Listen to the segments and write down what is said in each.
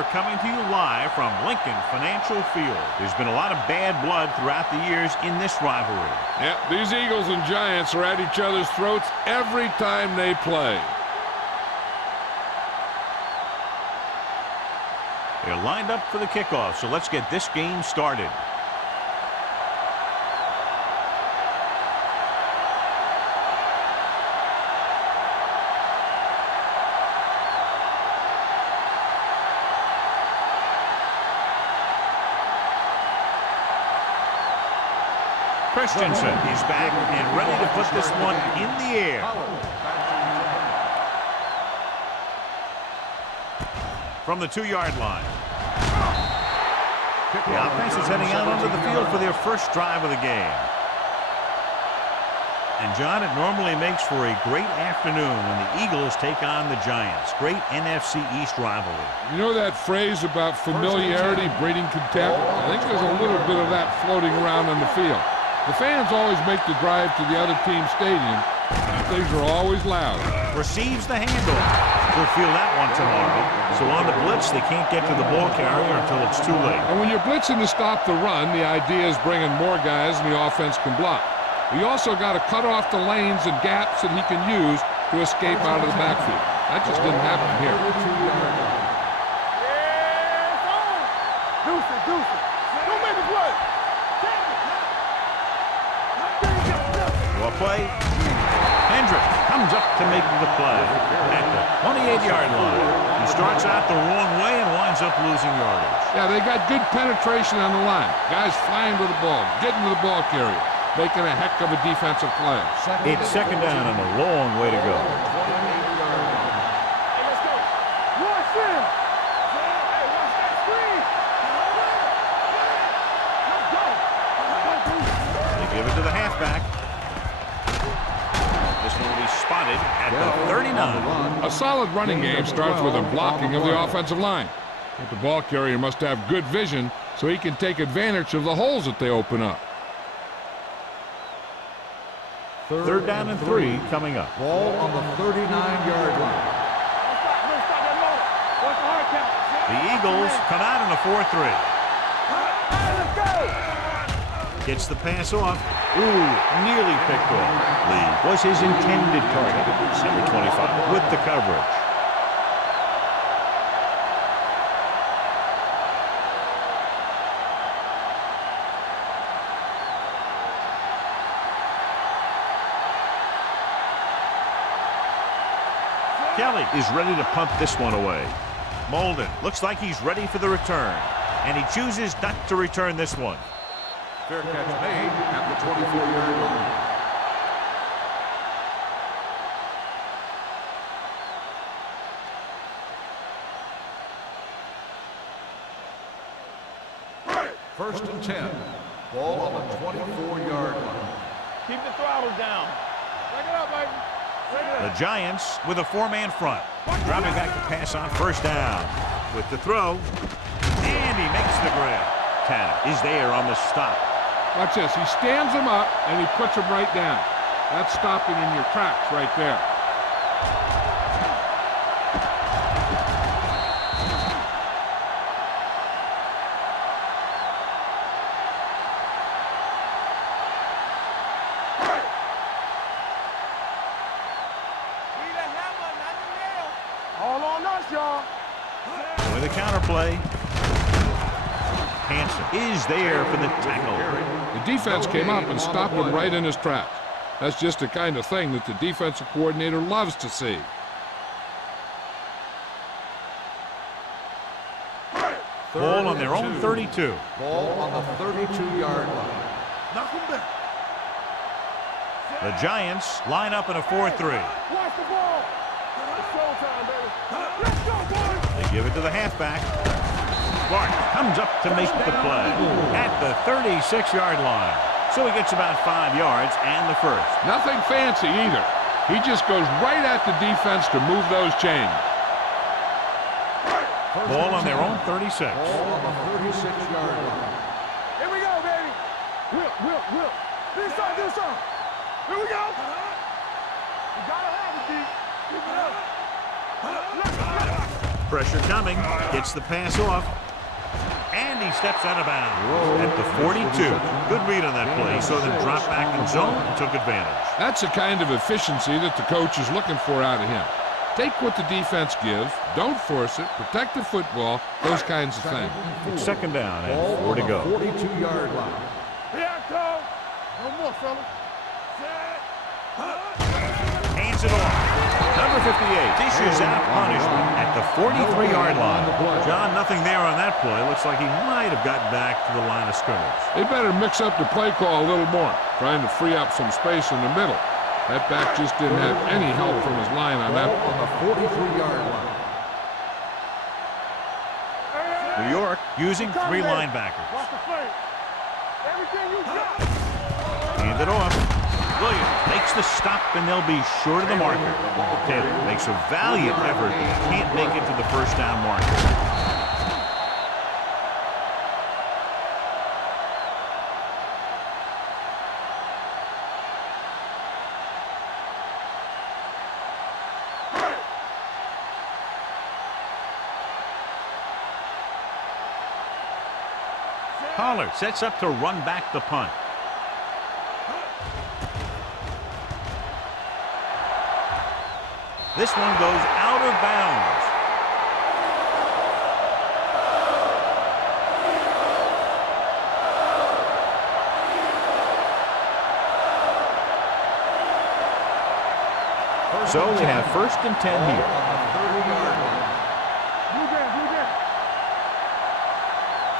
We're coming to you live from Lincoln Financial Field. There's been a lot of bad blood throughout the years in this rivalry. Yeah, these Eagles and Giants are at each other's throats every time they play. They're lined up for the kickoff, so let's get this game started. Christensen is back and ready to put this one in the air. From the 2-yard line. The offense is heading out onto the field for their first drive of the game. And, John, it normally makes for a great afternoon when the Eagles take on the Giants. Great NFC East rivalry. You know that phrase about familiarity breeding contempt? I think there's a little bit of that floating around on the field. The fans always make the drive to the other team's stadium, and things are always loud. Receives the handoff. We'll feel that one tomorrow. So on the blitz, they can't get to the ball carrier until it's too late. And when you're blitzing to stop the run, the idea is bringing more guys and the offense can block. You also got to cut off the lanes and gaps that he can use to escape out of the backfield. That just didn't happen here. Play. Hendrick comes up to make the play at the 28-yard line. He starts out the wrong way and winds up losing yardage. Yeah, they got good penetration on the line. Guys flying to the ball, getting to the ball carrier, making a heck of a defensive play. It's second down and a long way to go. They give it to the halfback. Spotted at the 39. A solid running game starts with a blocking of the offensive line. But the ball carrier must have good vision so he can take advantage of the holes that they open up. Third down and 3 coming up. Ball on the 39-yard line. The Eagles come out in a 4-3. Gets the pass off. Ooh, nearly picked off. Lee was his intended target. Number 25 with the coverage. Kelly is ready to punt this one away. Molden looks like he's ready for the return, and he chooses not to return this one. Fair catch made at the 24-yard line. First and 10. Ball on the 24-yard line. Keep the throttle down. Back it up, baby. The Giants with a 4-man front. Dropping back to pass on first down. With the throw. And he makes the grab. Tanner is there on the stop. Watch this. He stands him up, and he puts him right down. That's stopping in your tracks right there. All on us, y'all. With a counter play. Hansen is there for the tackle. The defense came up and stopped him right in his tracks. That's just the kind of thing that the defensive coordinator loves to see. Ball on their own 32. Ball on the 32-yard line. Knock him back. The Giants line up in a 4-3. Watch the ball. It's showtime, baby. Let's go, boys. They give it to the halfback. Clark comes up to make the play at the 36-yard line. So he gets about 5 yards and the first. Nothing fancy either. He just goes right at the defense to move those chains. Ball on their own 36. Ball on the 36-yard line. Here we go, baby. Whip. This side. Here we go. You gotta have it, D. Keep it up. Pressure coming. Gets the pass off. And he steps out of bounds at the 42. Good read on that play. So then dropped back in zone and took advantage. That's the kind of efficiency that the coach is looking for out of him. Take what the defense gives, don't force it, protect the football, those kinds of things. It's second down and 4 to go. 42-yard line. Yeah, Cole. No more, fella. Hands it off. Number 58 dishes out punishment at the 43-yard line. John, nothing there on that play. Looks like he might have gotten back to the line of scrimmage. They better mix up the play call a little more, trying to free up some space in the middle. That back just didn't have any help from his line on that On the 43-yard line. New York using 3 linebackers. Watch the play. Everything you got. Hand it off. Williams makes the stop, and they'll be short of the marker. Taylor makes a valiant effort, but can't make it to the first down marker. Pollard sets up to run back the punt. This one goes out of bounds. So they have first and 10 here. Blue game.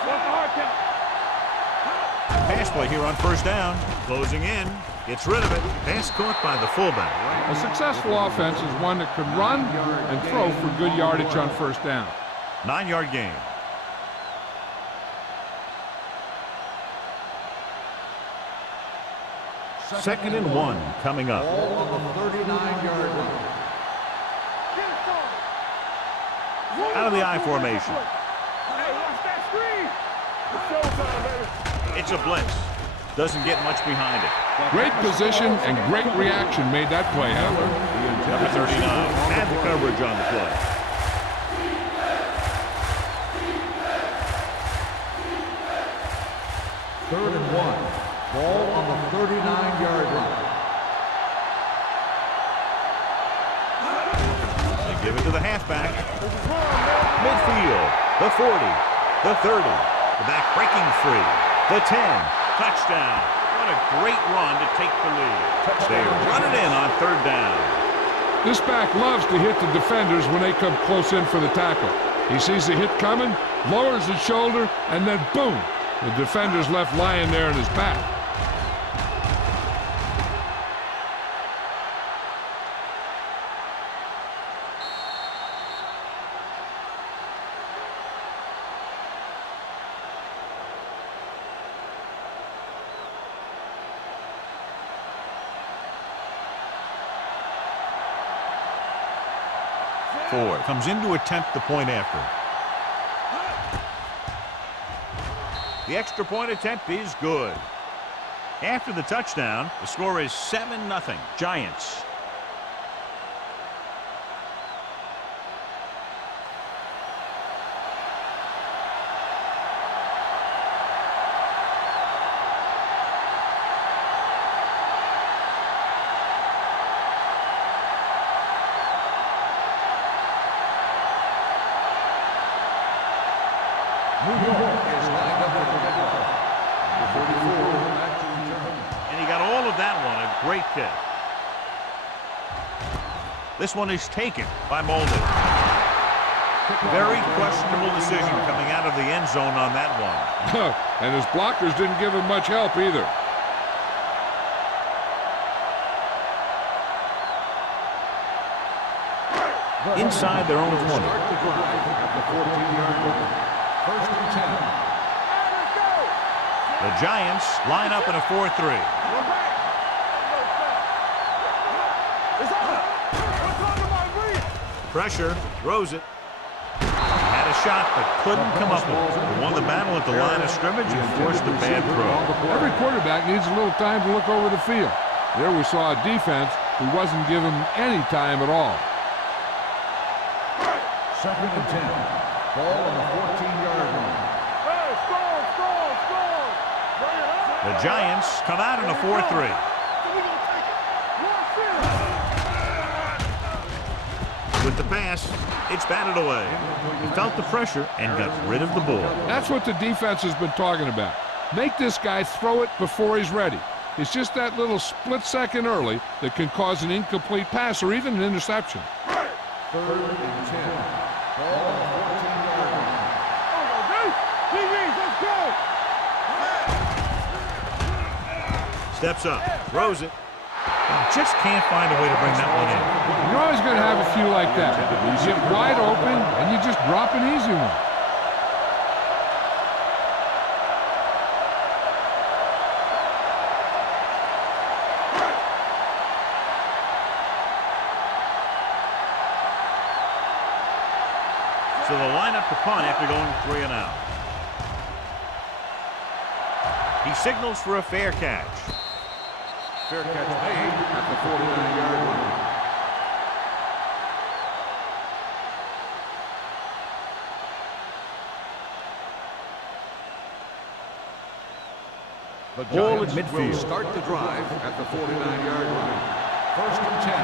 What's the hard count? Pass play here on first down. Closing in. Gets rid of it. Pass caught by the fullback. A successful offense is one that can run and throw for good yardage on first down. 9-yard gain. Second and 1 coming up. Ball on the 39-yard line. Out of the I formation. Hey, watch that screen. It's showtime, baby. It's a blitz. Doesn't get much behind it. Great position and great reaction made that play happen. Number 39 had the coverage on the play. Third and 1. Ball on the 39-yard line. They give it to the halfback. Midfield. The 40. The 30. The back breaking free. The 10. Touchdown. What a great run to take the lead. They run it in on third down. This back loves to hit the defenders when they come close in for the tackle. He sees the hit coming, lowers his shoulder, and then boom, the defender's left lying there in his back. Ford comes in to attempt the point after. The extra point attempt is good. After the touchdown, the score is 7-0 Giants. New York is lined up with the football. Number 44 back to return. And he got all of that one. A great kick. This one is taken by Molden. Very questionable decision coming out of the end zone on that one. And his blockers didn't give him much help either. Inside their own 20. Start the drive at the 14-yard line. First and 10. The Giants line up in a 4-3. Pressure, throws it. Had a shot, but couldn't come up with it. He won the battle at the line of scrimmage and forced a bad throw. Every quarterback needs a little time to look over the field. There we saw a defense who wasn't given any time at all. Second and 10. Ball on the 14-yard line. Hey, score, score, score. Bring it up. The Giants come out in a 4-3. With the pass, it's batted away. He felt the pressure and got rid of the ball. That's what the defense has been talking about. Make this guy throw it before he's ready. It's just that little split second early that can cause an incomplete pass or even an interception. Third and 10. Ball on the 14-yard line. Steps up, throws it. Just can't find a way to bring that one in. You're always going to have a few like that. You get wide open and you just drop an easy one. So they'll line up to punt after going 3 and out. He signals for a fair catch. Fair catch made at the 49-yard line. The Ball at Giants midfield. will start the drive at the 49-yard line. First and 10.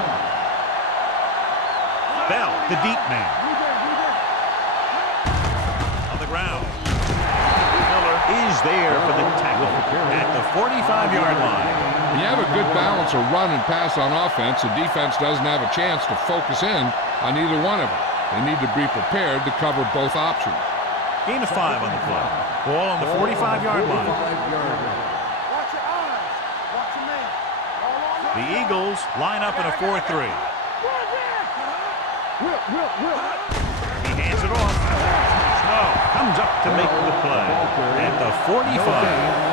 Bell, the deep man. On the ground. Miller is there for the tackle at the 45-yard line. When you have a good balance of run and pass on offense, the defense doesn't have a chance to focus in on either one of them. They need to be prepared to cover both options. Gain of 5 on the play. Ball on the 45-yard line. Watch your eyes. Watch your man. The Eagles line up in a 4-3. He hands it off. Snow comes up to make the play. At the 45,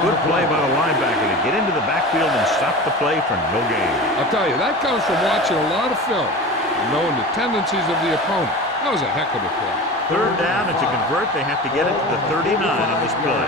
good play by the linebacker to get into the backfield and stop the play for no gain. I'll tell you, that comes from watching a lot of film and knowing the tendencies of the opponent. That was a heck of a play. Third down, and to convert, they have to get it to the 39 on this play.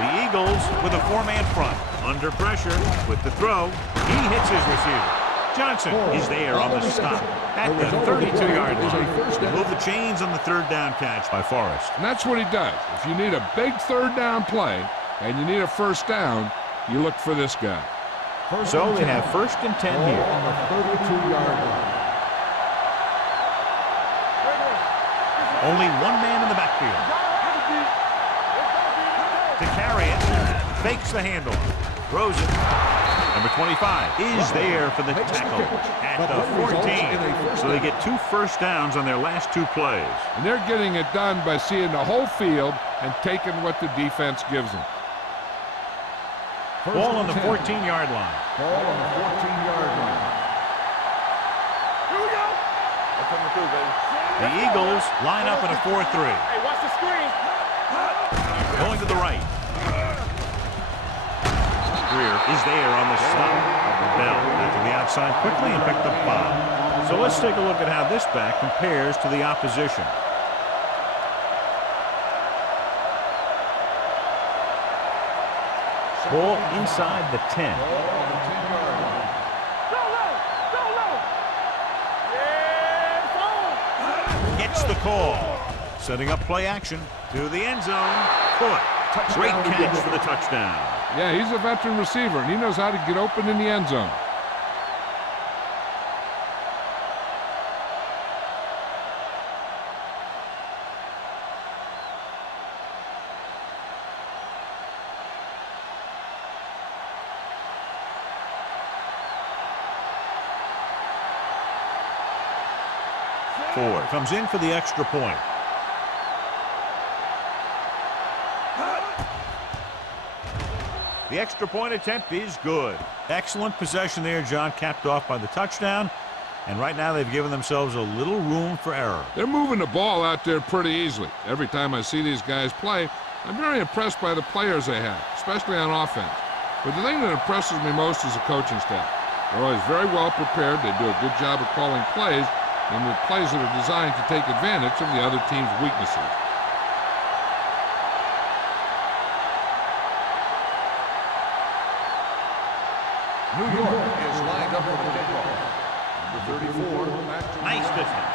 The Eagles with a 4-man front. Under pressure with the throw. He hits his receiver. Johnson is there on the stop at the 32-yard line. Move the chains on the third down catch by Forrest. And that's what he does. If you need a big third down play and you need a first down, you look for this guy. So they have first and 10 here. On the 32-yard line. Only one man in the backfield. To carry it, fakes the handoff, throws it. Number 25 is there for the tackle at the 14. So they get 2 first downs on their last 2 plays. And they're getting it done by seeing the whole field and taking what the defense gives them. Ball on the 14-yard line. Ball on the 14-yard line. Here we go. That's coming through, baby. The Eagles line up in a 4-3. Hey, watch the screen. Going to the right. Greer is there on the stop. Bell got to the outside quickly and picked up 5. So let's take a look at how this back compares to the opposition. Ball inside the 10. Ball on the 10-yard line. Go low. Go low. Yeah, it's on. Gets the call. Setting up play action to the end zone. Caught. Great catch for the touchdown. Yeah, he's a veteran receiver, and he knows how to get open in the end zone. Ford comes in for the extra point. The extra point attempt is good. Excellent possession there, John, capped off by the touchdown. And right now they've given themselves a little room for error. They're moving the ball out there pretty easily. Every time I see these guys play, I'm very impressed by the players they have, especially on offense. But the thing that impresses me most is the coaching staff. They're always very well prepared. They do a good job of calling plays, and the plays that are designed to take advantage of the other team's weaknesses. New York is lined up for the kickoff. Number 34. Nice distance.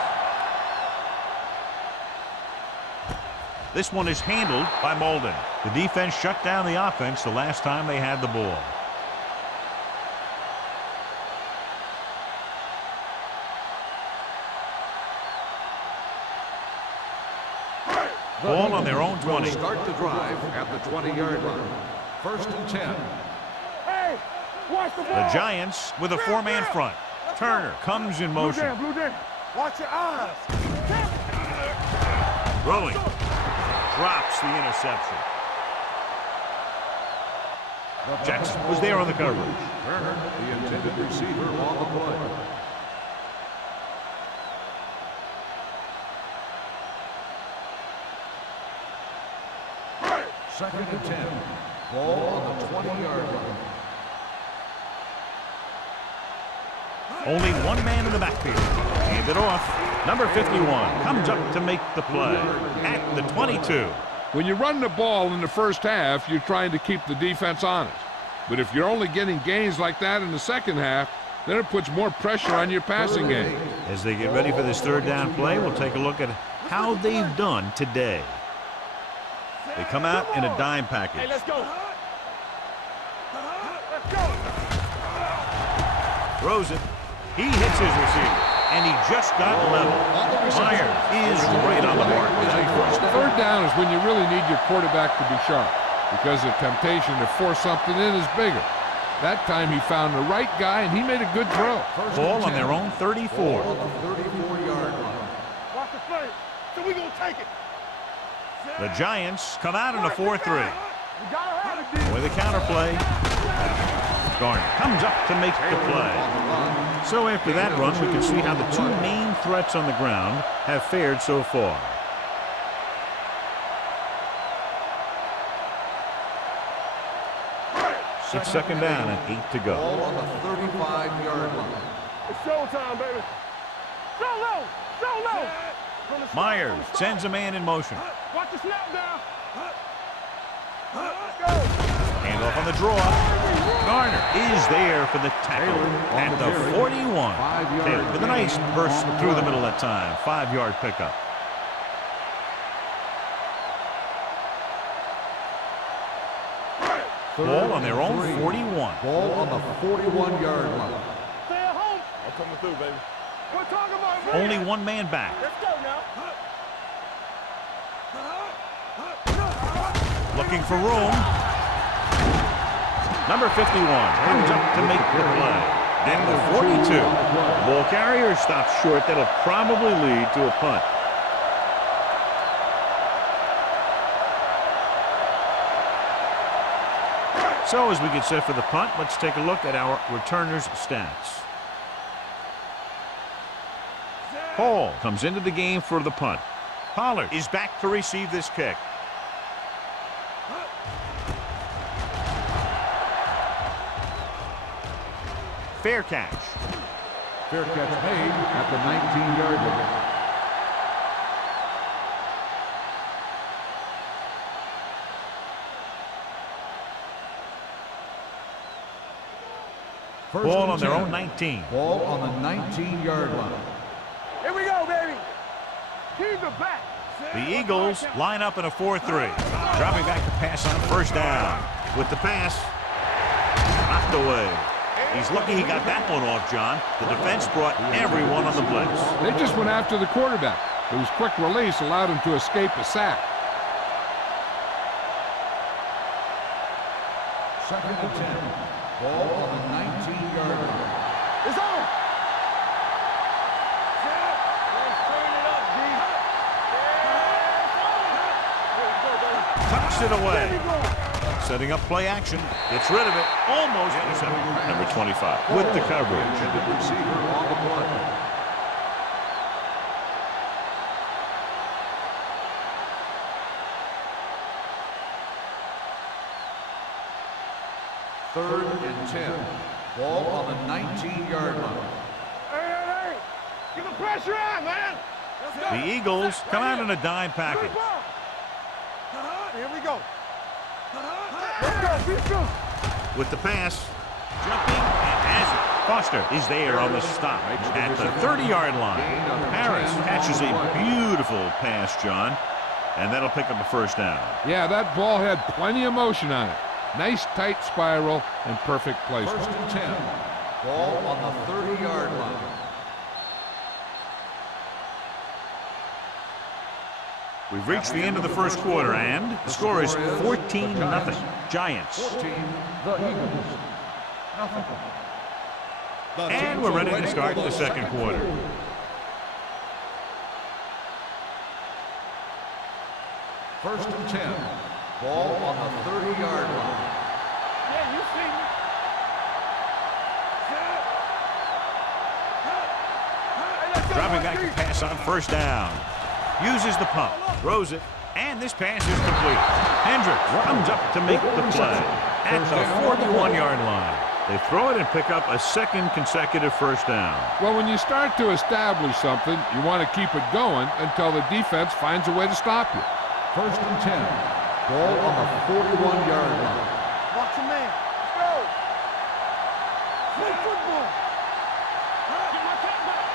This one is handled by Molden. The defense shut down the offense the last time they had the ball. Ball on their own 20. Start the drive at the 20-yard line. First and 10. Hey, watch the ball. The Giants with a four-man front. Turner comes in motion. Blue down. Watch your eyes. Throwing. Drops the interception. Jackson was there on the coverage. Turner, the intended receiver on the play. Second and 10. Ball on the 20-yard line. Only one man in the backfield. Hand it off. Number 51 comes up to make the play at the 22. When you run the ball in the first half, you're trying to keep the defense honest. But if you're only getting gains like that in the second half, then it puts more pressure on your passing game. As they get ready for this third down play, we'll take a look at how they've done today. They come out in a dime package. Hey, let's go. Let's go. Throws it. He hits his receiver, and he just got level. Myers is right on the mark. Third down is when you really need your quarterback to be sharp, because the temptation to force something in is bigger. That time he found the right guy, and he made a good throw. Ball on their own 34. On the 34-yard line. Watch the play. So we gonna take it. The Giants come out in a 4-3. We gotta have it, D. With a counterplay, Garner comes up to make the play. So after that run, we can see how the two main threats on the ground have fared so far. It's second down and 8 to go. Ball on the 35-yard line. It's showtime, baby. So low. So low. Myers sends a man in motion. Watch the snap down. Let's go. Handoff on the draw. Garner is there for the tackle at the 41. Taylor with a nice burst through the middle that time. 5-yard pickup. Ball on their own 41. Ball on the 41-yard line. Stay at home. I'm coming through, baby. We're talking about it, Only one man back. Let's go now. Looking for room. Number 51 comes up to make the play. And the 42. Ball carrier stops short. That'll probably lead to a punt. So as we get set for the punt, let's take a look at our returners' stats. Hall comes into the game for the punt. Pollard is back to receive this kick. Fair catch. Fair catch made at the 19-yard line. Ball on their own 19. Ball on the 19-yard line. Here we go, baby. Keep it back. The Eagles line up in a 4-3. Dropping back to pass on first down. With the pass, knocked away. He's lucky he got that one off, John. The defense brought everyone on the blitz. They just went after the quarterback. His quick release allowed him to escape a sack. Second and 10. Ball on the 19-yard line. It's on. Tucks it away. Setting up play action. Gets rid of it. Almost intercepted. Number 25 with the coverage. Intended receiver on the play. Third and 10. Ball on the 19-yard line. Hey. Get the pressure on, man. Let's go. The Eagles come out in a dime package. Here we go. Let's go. Be true. With the pass. Jumping and has it. Foster is there on the stop at the 30-yard line. Harris catches a beautiful pass, John, and that'll pick up a first down. Yeah, that ball had plenty of motion on it. Nice tight spiral and perfect placement. First and 10. Ball on the 30-yard line. We've reached the end of the first quarter, and the score is 14-0. Giants. 14, the Eagles. Nothing. And we're ready to start the second quarter. First and 10. Ball on the 30-yard line. Yeah, you see me. Dropping back to pass on first down. Uses the pump, throws it, and this pass is complete. Hendricks comes up to make the play at the 41-yard line. They throw it and pick up a second consecutive first down. Well, when you start to establish something, you want to keep it going until the defense finds a way to stop you. First and 10. Ball on the 41-yard line. Watch your man. Let's go. Play football. Get my time back.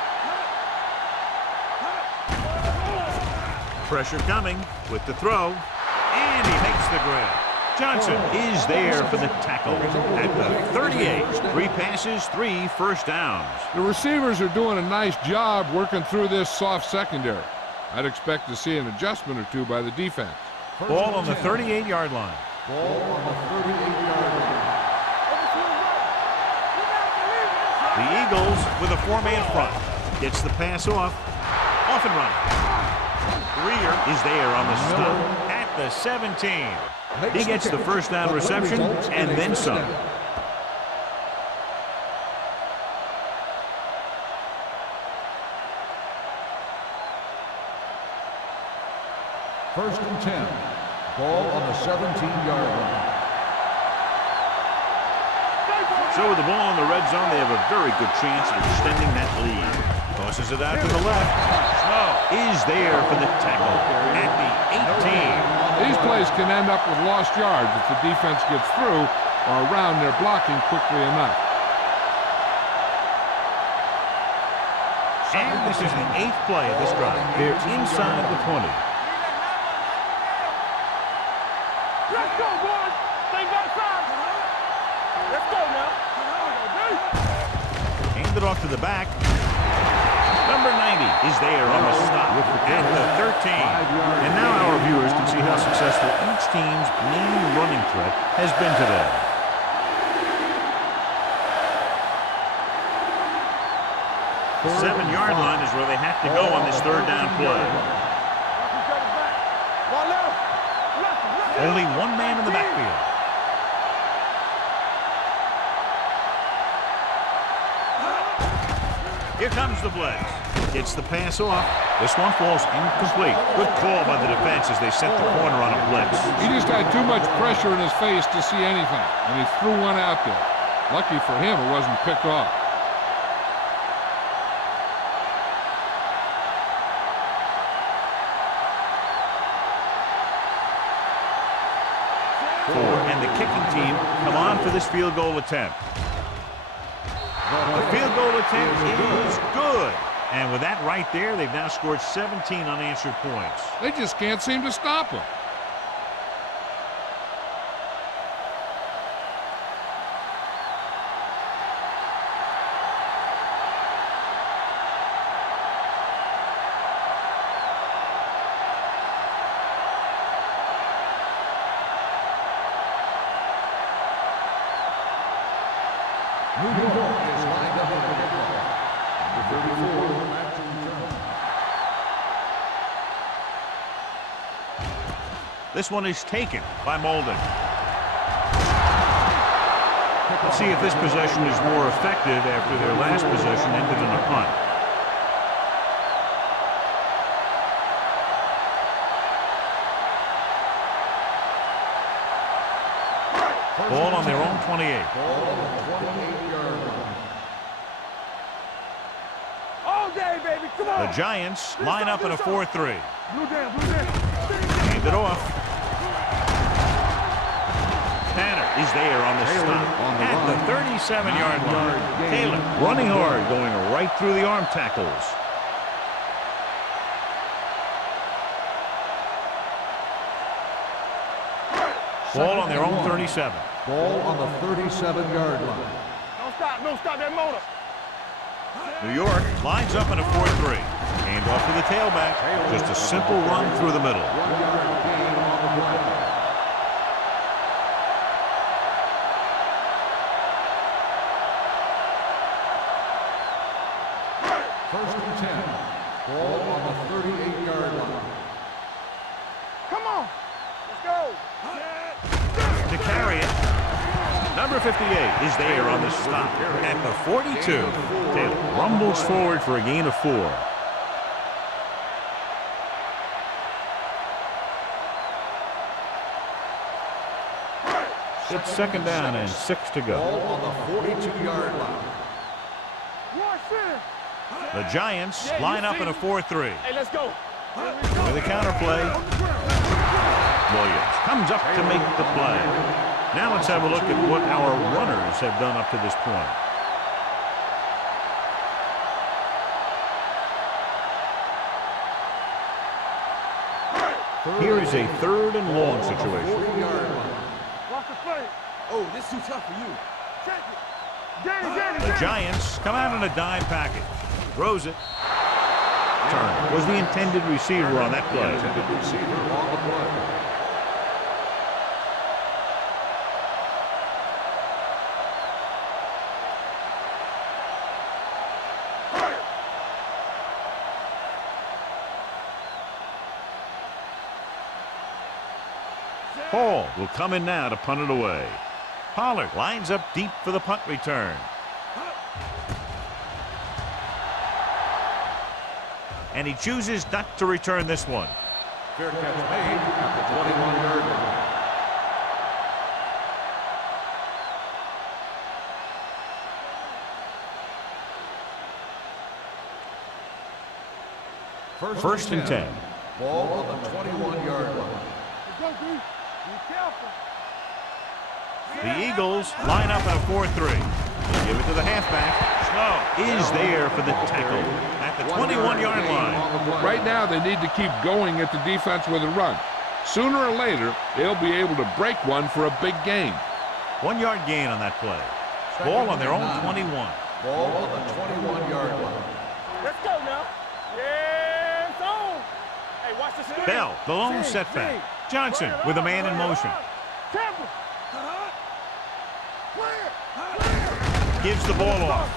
Pressure coming with the throw, and he makes the grab. Johnson is there for the tackle at the 38. 3 passes, 3 first downs. The receivers are doing a nice job working through this soft secondary. I'd expect to see an adjustment or two by the defense. Ball on the 38-yard line. Ball on the 38-yard line. The Eagles with a 4-man front. Gets the pass off and running. Greer is there on the stop at the 17. He gets the first down reception and then some. First and 10. Ball on the 17-yard line. So with the ball in the red zone, they have a very good chance of extending that lead. Tosses it out to the left. Snow is there for the tackle at the 18. These plays can end up with lost yards if the defense gets through or around their blocking quickly enough. And this is the 8th play of this drive. They're inside the 20. Let's go, boys. Stay back side. Let's go now. Hand it off to the back. Number 90 is there on the stop at the 13. And now our viewers can see how successful each team's main running threat has been today. The 7-yard line is where they have to go on this third down play. Only one man in the backfield. Here comes the blitz. Gets the pass off. This one falls incomplete. Good call by the defense as they set the corner on a blitz. He just had too much pressure in his face to see anything, and he threw one out there. Lucky for him, it wasn't picked off. And the kicking team come on for this field goal attempt. The field goal attempt is good. And with that right there, they've now scored 17 unanswered points. They just can't seem to stop him. New York is lined up in the kickoff. Number 34, back to return. This one is taken by Molden. Let's see if this possession is more effective after their last possession ended in a punt. Ball on their own 28. Ball on the 28-yard line. All day, baby. Come on. The Giants line up in a 4-3. Blue down, blue down. Hand it off. Tanner is there on the stop on the at the line. 37-yard line. 9-yard gain Taylor on running the play. hard, going right through the arm tackles. Ball on their own 37. Ball on the 37-yard line. Don't stop that motor. New York lines up in a 4-3. Hand off to the tailback. Just a simple run through the middle. 1-yard gain on the play. First and 10. Ball on the 38-yard line. Come on. Let's go. To carry it. Number 58 is there on the stop at the 42. Taylor rumbles forward for a gain of 4. It's second down and 6 to go. Ball on the 42-yard line. Watch this. The Giants line up in a 4-3. Hey, let's go. With a counterplay, Williams comes up to make the play. Now let's have a look at what our runners have done up to this point. Here is a 3rd and long situation. 40-yard line. Watch the play. Oh, this is too tough for you. Check it. Get it. The Giants come out in a dime package. Throws it. Turner was the intended receiver on that play. Intended receiver on the play. Hall will come in now to punt it away. Pollard lines up deep for the punt return. And he chooses not to return this one. Fair catch made at the 21-yard line. First and 10. Ball on the 21-yard line. Go, B. Be careful. The Eagles line up in a 4-3. Give it to the halfback. Slow is there for the tackle at the 21-yard line. Right now, they need to keep going at the defense with a run. Sooner or later, they'll be able to break one for a big gain. 1-yard gain on that play. Ball on their own 21. Ball on the 21-yard line. Let's go now. Yeah, it's on. Hey, watch the screen. Bell, the lone setback. Johnson with a man in motion. Temple. Gives the ball off.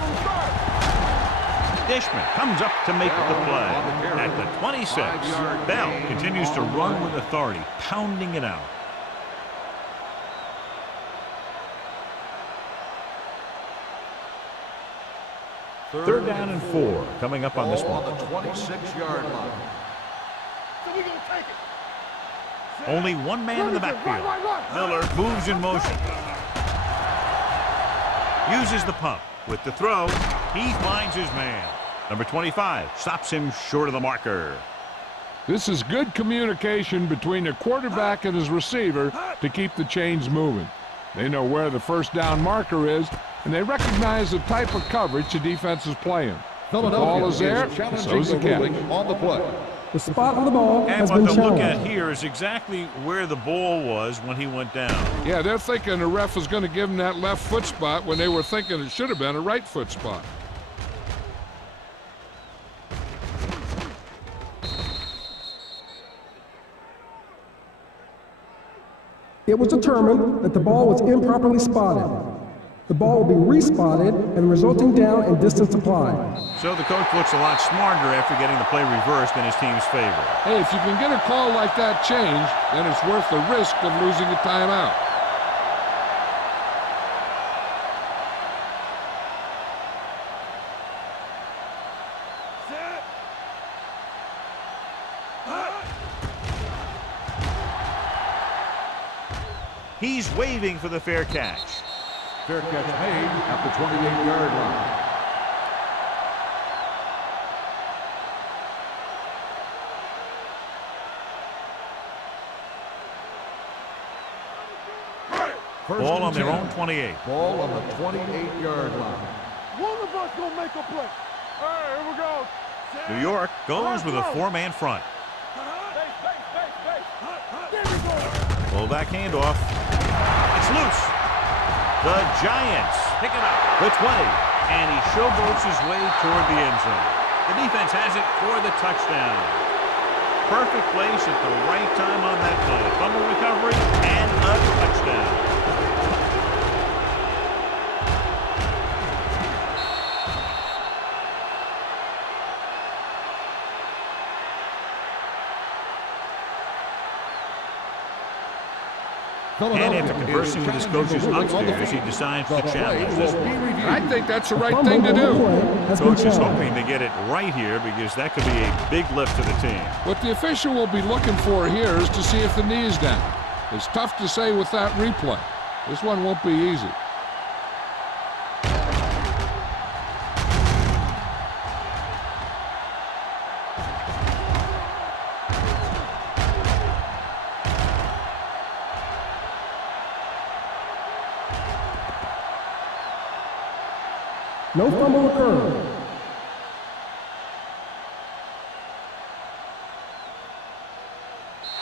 Dishman comes up to make the play at the 26. Bell continues to run with authority, pounding it out. Third down and 4 coming up on this one. On the 26-yard line. So we gonna take it. Only one man in the backfield. Miller moves in motion. Uses the pump. With the throw, he finds his man. Number 25 stops him short of the marker. This is good communication between the quarterback and his receiver to keep the chains moving. They know where the first down marker is, and they recognize the type of coverage the defense is playing. The ball is there, so is the catch. On the play. The spot on the ball And has what been they'll look challenged. at here is exactly where the ball was when he went down. Yeah, they're thinking the ref is going to give him that left foot spot when they were thinking it should have been a right foot spot. It was determined that the ball was improperly spotted. The ball will be respotted and resulting down and distance applied. So the coach looks a lot smarter after getting the play reversed in his team's favor. Hey, if you can get a call like that changed, then it's worth the risk of losing a timeout. He's waving for the fair catch. Fair catch made at the 28-yard line. Ball on their own 28. Ball on the 28-yard line. One of us gonna make a play. All right, here we go. New York goes with a 4-man front. There we go. Fullback handoff. It's loose. The Giants pick it up. The 20. And he showboats his way toward the end zone. The defense has it for the touchdown. Perfect place at the right time on that play. Fumble recovery and a touchdown. And after conversing with his coaches upstairs, he decides to challenge this one. I think that's the right thing to do. Coach is hoping to get it right here because that could be a big lift to the team. What the official will be looking for here is to see if the knee is down. It's tough to say with that replay. This one won't be easy. No fumble occurred.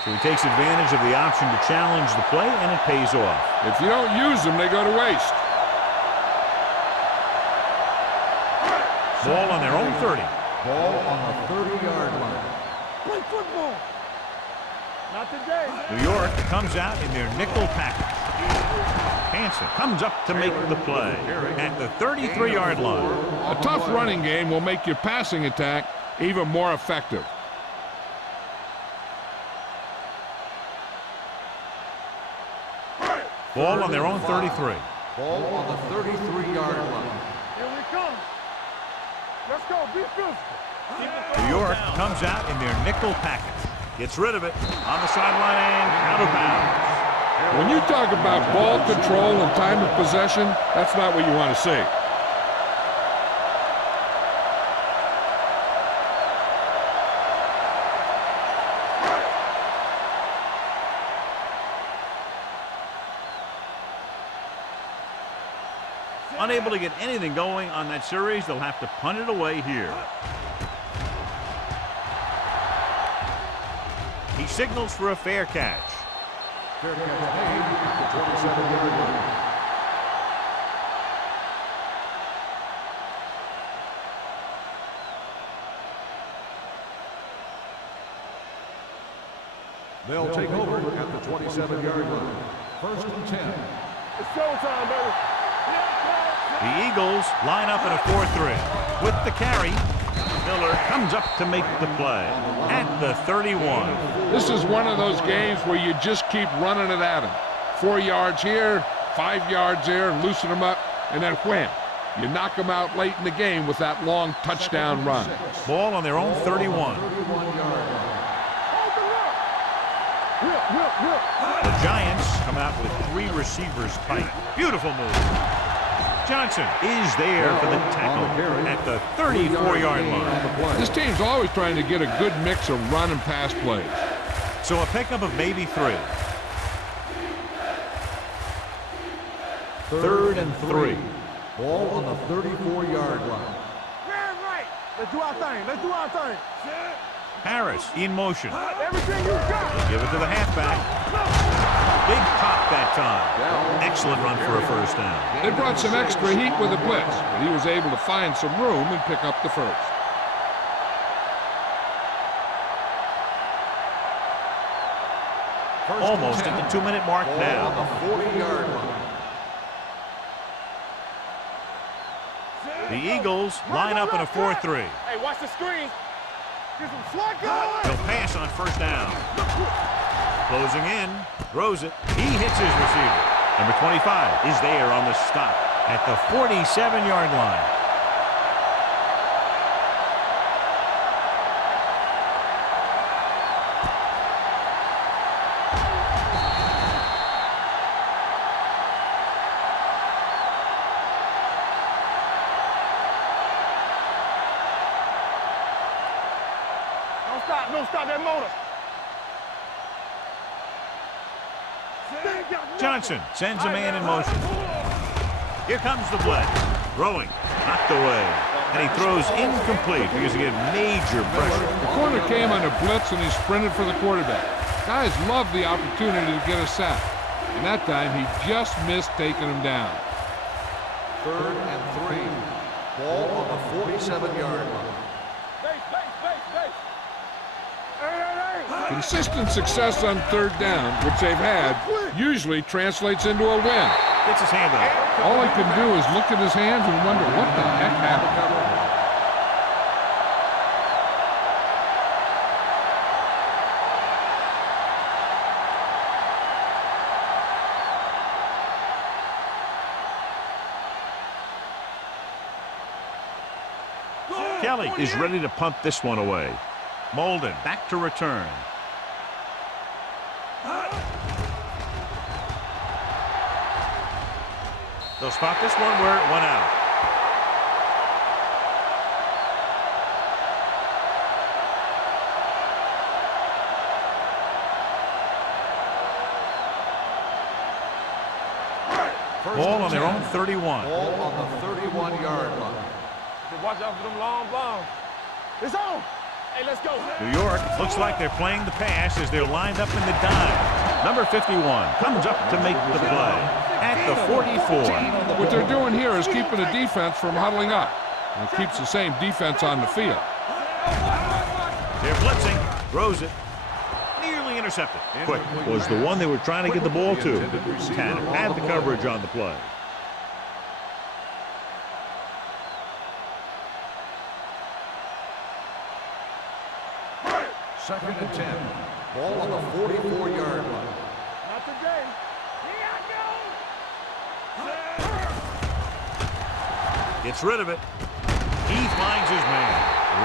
So he takes advantage of the option to challenge the play, and it pays off. If you don't use them, they go to waste. Ball on their own 30. Ball on the 30-yard line. Play football. Not today. New York comes out in their nickel package. Hansen comes up to make the play at the 33-yard line. A tough running game will make your passing attack even more effective. Ball on their own 33. Ball on the 33-yard line. Here we come. Let's go. Be physical. New York comes out in their nickel package. Gets rid of it on the sideline and out of bounds. When you talk about ball control and time of possession, that's not what you want to see. Unable to get anything going on that series, they'll have to punt it away here. He signals for a fair catch. Fair catch made at the 27-yard line. They'll take over at the 27-yard line. 1st and 10. It's showtime, baby. The Eagles line up in a 4-3. With the carry, Miller comes up to make the play at the 31. This is one of those games where you just keep running it at him. 4 yards here, 5 yards there, and loosen them up, and then wham. You knock them out late in the game with that long touchdown run. Ball on their own 31. The Giants come out with 3 receivers tight. Beautiful move. Johnson is there for the tackle at the 34-yard line. This team's always trying to get a good mix of run and pass plays. So a pickup of maybe 3. 3rd and 3. Ball on the 34-yard line. Right. Let's do our thing. Let's do our thing. Harris in motion. Everything you got. Give it to the halfback. Big pop that time. Excellent run for a first down. They brought some extra heat with the blitz, but he was able to find some room and pick up the first. Almost at the 2-minute mark now. On the 40-yard line. The Eagles line up in a 4-3. Hey, watch the screen. Get some slot going. He'll pass on first down. Closing in, throws it. He hits his receiver. Number 25 is there on the stop at the 47-yard line. Don't stop that motor. Johnson sends a man in motion. Here comes the blitz. Throwing. Knocked away. And he throws incomplete because he had major pressure. The corner came on a blitz and he sprinted for the quarterback. Guys love the opportunity to get a sack. And that time he just missed taking him down. 3rd and 3. Ball on the 47-yard line. Consistent success on 3rd down, which they've had, usually translates into a win. Gets his hand up. All he can do is look at his hands and wonder what the heck happened. Kelly is ready to punt this one away. Molden back to return. They'll spot this one where it went out. Ball on their own 31. Ball on the 31-yard line. Watch out for them long bombs. It's on. Hey, let's go. New York looks like they're playing the pass as they're lined up in the dime. Number 51 comes up to make the play at the 44. What they're doing here is keeping the defense from huddling up. And it keeps the same defense on the field. They're blitzing. Throws it. Nearly intercepted. Quick was the one they were trying to get the ball to. Tanner had the coverage on the play. Second and 10. Ball on the 44-yard line. Not today. Here I go. Gets rid of it. He finds his man.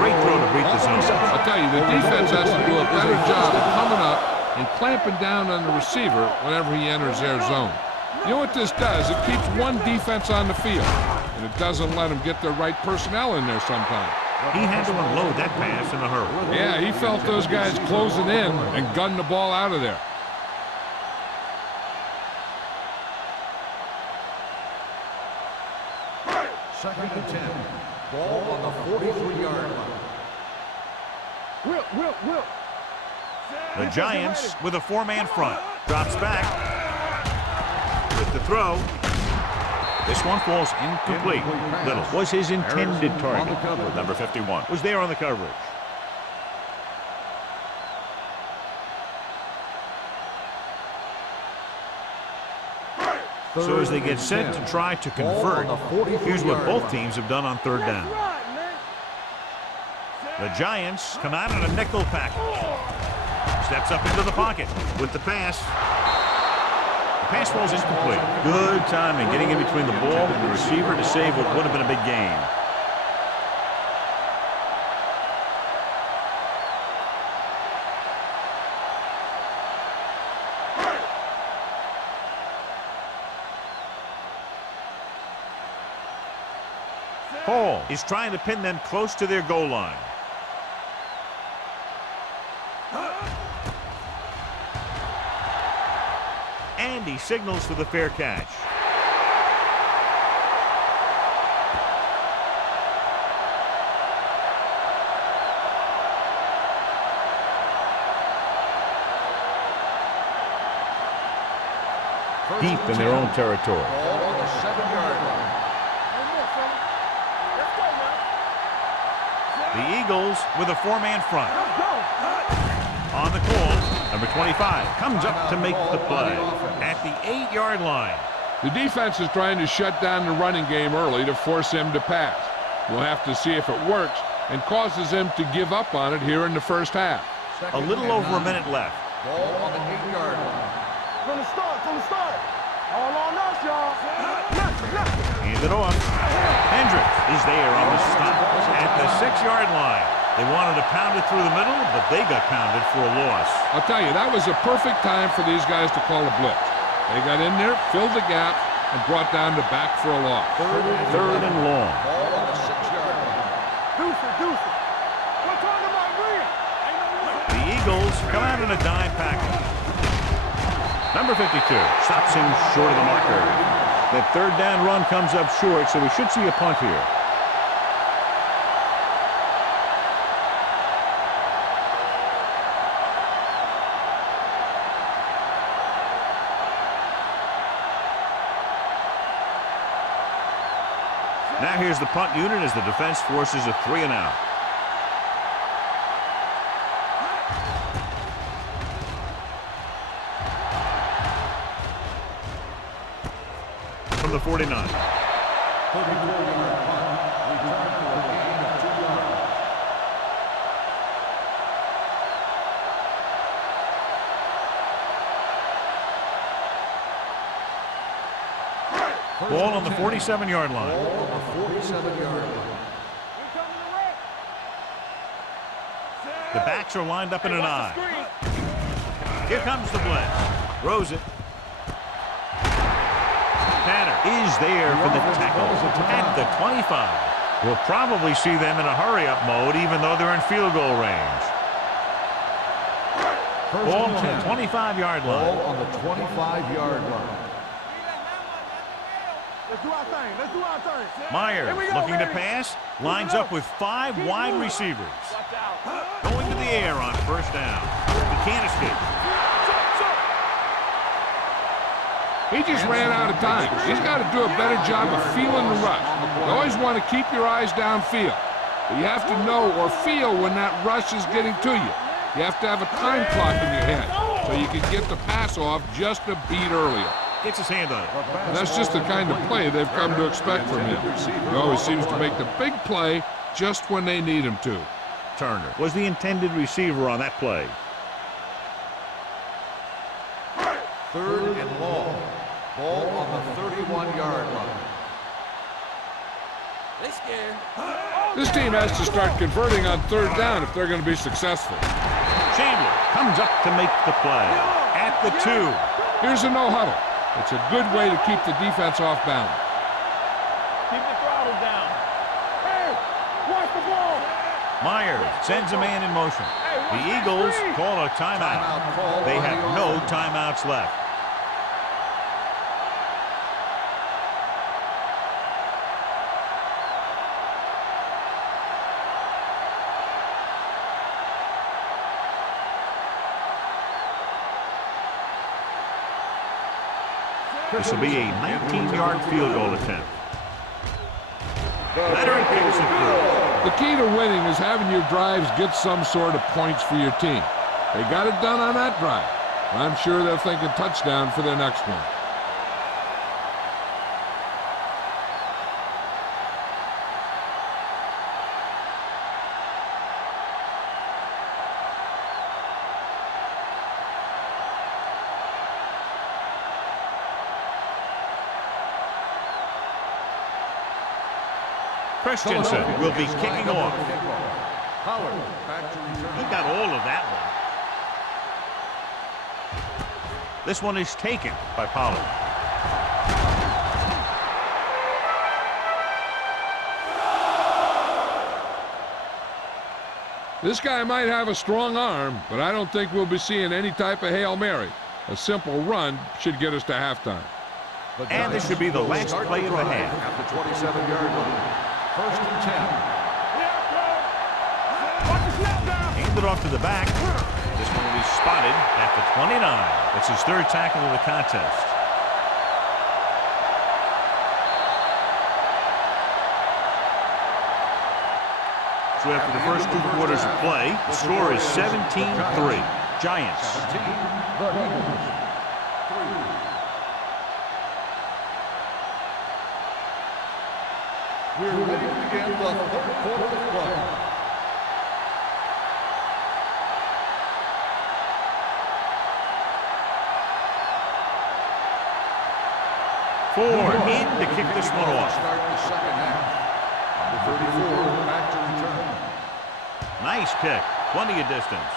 Great throw to beat the zone. I'll tell you, the defense has to do a better job of coming up and clamping down on the receiver whenever he enters their zone. You know what this does? It keeps one defense on the field, and it doesn't let them get the right personnel in there sometimes. He had to unload that pass in a hurry. Yeah, he felt those guys closing in and gunned the ball out of there. Second and 10. Ball on the 43-yard line. Whip. The Giants with a 4-man front. Drops back. With the throw. This one falls incomplete. Little was his intended target. Number 51 was there on the coverage. So as they get set to try to convert, here's what both teams have done on 3rd down. The Giants come out in a nickel package. Steps up into the pocket with the pass. The pass falls incomplete. Good timing getting in between the ball and the receiver to save what would have been a big gain. Hall is trying to pin them close to their goal line. And he signals for the fair catch. Deep in their own territory. Ball on the 7-yard line. The Eagles with a 4-man front. On the call, number 25 comes up to make the play at the 8-yard line. The defense is trying to shut down the running game early to force him to pass. We'll have to see if it works and causes him to give up on it here in the first half. A little over a minute left. Ball on the 8-yard line. From the start. All on us, y'all. Hand it off. Hendricks is there on the stop at the 6-yard line. They wanted to pound it through the middle, but they got pounded for a loss. I'll tell you, that was a perfect time for these guys to call a blitz. They got in there, filled the gap, and brought down the back for a loss. Third and long. Ball on the 6-yard line. Deuce. We're talking about Green. The Eagles come out in a dime package. Number 52 stops him short of the marker. That third down run comes up short, so we should see a punt here. Now here's the punt unit as the defense forces a 3-and-out. From the 49. 34-yard punt. Return to a gain of 2 yards. Ball on the 47-yard line. Ball on the 47-yard line. The backs are lined up in an I. Here comes the blitz. Throws it. Tanner is there for the tackle at the 25. We'll probably see them in a hurry-up mode, even though they're in field goal range. Ball on the 25-yard line. Ball on the 25-yard line. Let's do our thing. Let's do our thing. Myers Here we go, looking to baby. pass. Lines up with 5 wide receivers. Going to the air on first down. He can't escape. He just ran out of time. He's got to do a better job of feeling the rush. You always want to keep your eyes downfield. But you have to know or feel when that rush is getting to you. You have to have a time clock in your head so you can get the pass off just a beat earlier. Gets his hand on it. And that's just the kind of play they've come to expect from him. He always seems to make the big play just when they need him to. Turner was the intended receiver on that play. 3rd and long. Ball on the 31-yard line. This team has to start converting on 3rd down if they're going to be successful. Chandler comes up to make the play at the 2. Here's a no-huddle. It's a good way to keep the defense off balance. Keep the throttle down. Hey, watch the ball. Myers sends a man in motion. The Eagles call a timeout. They have no timeouts left. This will be a 19-yard field goal attempt. Veteran kicks it through. The key to winning is having your drives get some sort of points for your team. They got it done on that drive. I'm sure they're thinking touchdown for their next one. Christensen will be kicking off. Howard back to return. He got all of that one. This one is taken by Pollard. This guy might have a strong arm, but I don't think we'll be seeing any type of Hail Mary. A simple run should get us to halftime. And this should be the last play of the half. At the 27-yard line. 1st and 10. Handed off to the back. This one will be spotted at the 29. It's his 3rd tackle of the contest. So after the first 2 quarters of play, the score is 17-3. Giants. 17. The Eagles. 3. We're ready to begin the 3rd quarter of play. Ford in to kick this one off. Start the second half. Number 34 back to return. Nice kick. Plenty of distance.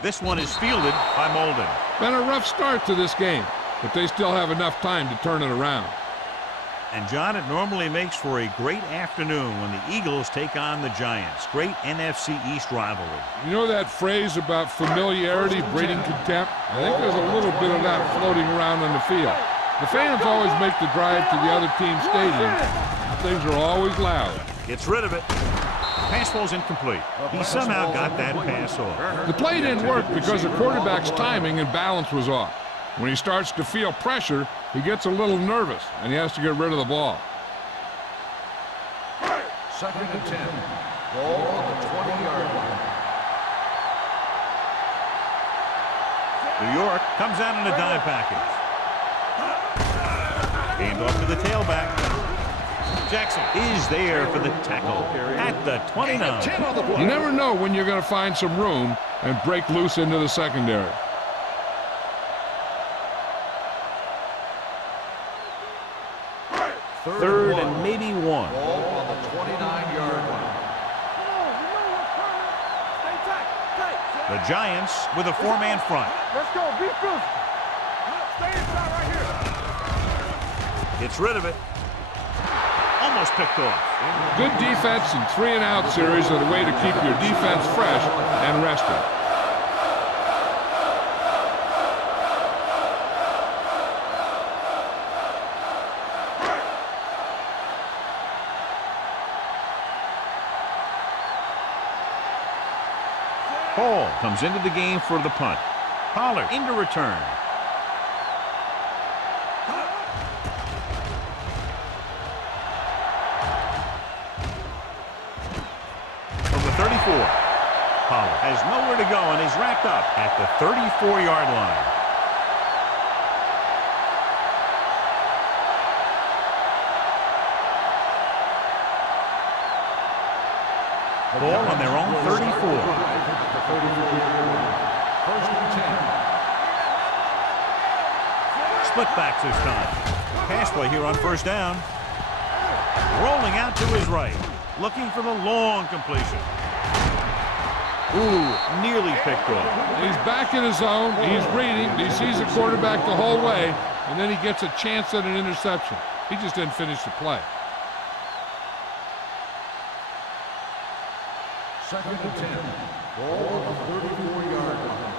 This one is fielded by Molden. Been a rough start to this game, but they still have enough time to turn it around. And, John, it normally makes for a great afternoon when the Eagles take on the Giants. Great NFC East rivalry. You know that phrase about familiarity breeding contempt? I think there's a little bit of that floating around on the field. The fans always make the drive to the other team's stadium. Things are always loud. Gets rid of it. Pass ball's incomplete. He somehow got that pass off. The play didn't work because the quarterback's timing and balance was off. When he starts to feel pressure, he gets a little nervous, and he has to get rid of the ball. 2nd and 10. Ball on the 20-yard line. New York comes out in a dime package. Hand off to the tailback. Jackson is there for the tackle at the 29. You never know when you're going to find some room and break loose into the secondary. Third and maybe 1. Ball on the 29-yard line. The Giants with a 4-man front. Let's go. Be physical. Stay inside right here. Gets rid of it. Almost picked off. Good defense and 3-and-out series are the way to keep your defense fresh and rested. Hall comes into the game for the punt. Pollard into return. From the 34. Pollard has nowhere to go and is racked up at the 34-yard line. Ball on their own 34. 1st and 10. Split backs this time. Pass play here on 1st down. Rolling out to his right. Looking for the long completion. Ooh, nearly picked off. He's back in his zone. He's reading. He sees the quarterback the whole way, and then he gets a chance at an interception. He just didn't finish the play. 2nd and 10. Ball on the 34-yard line.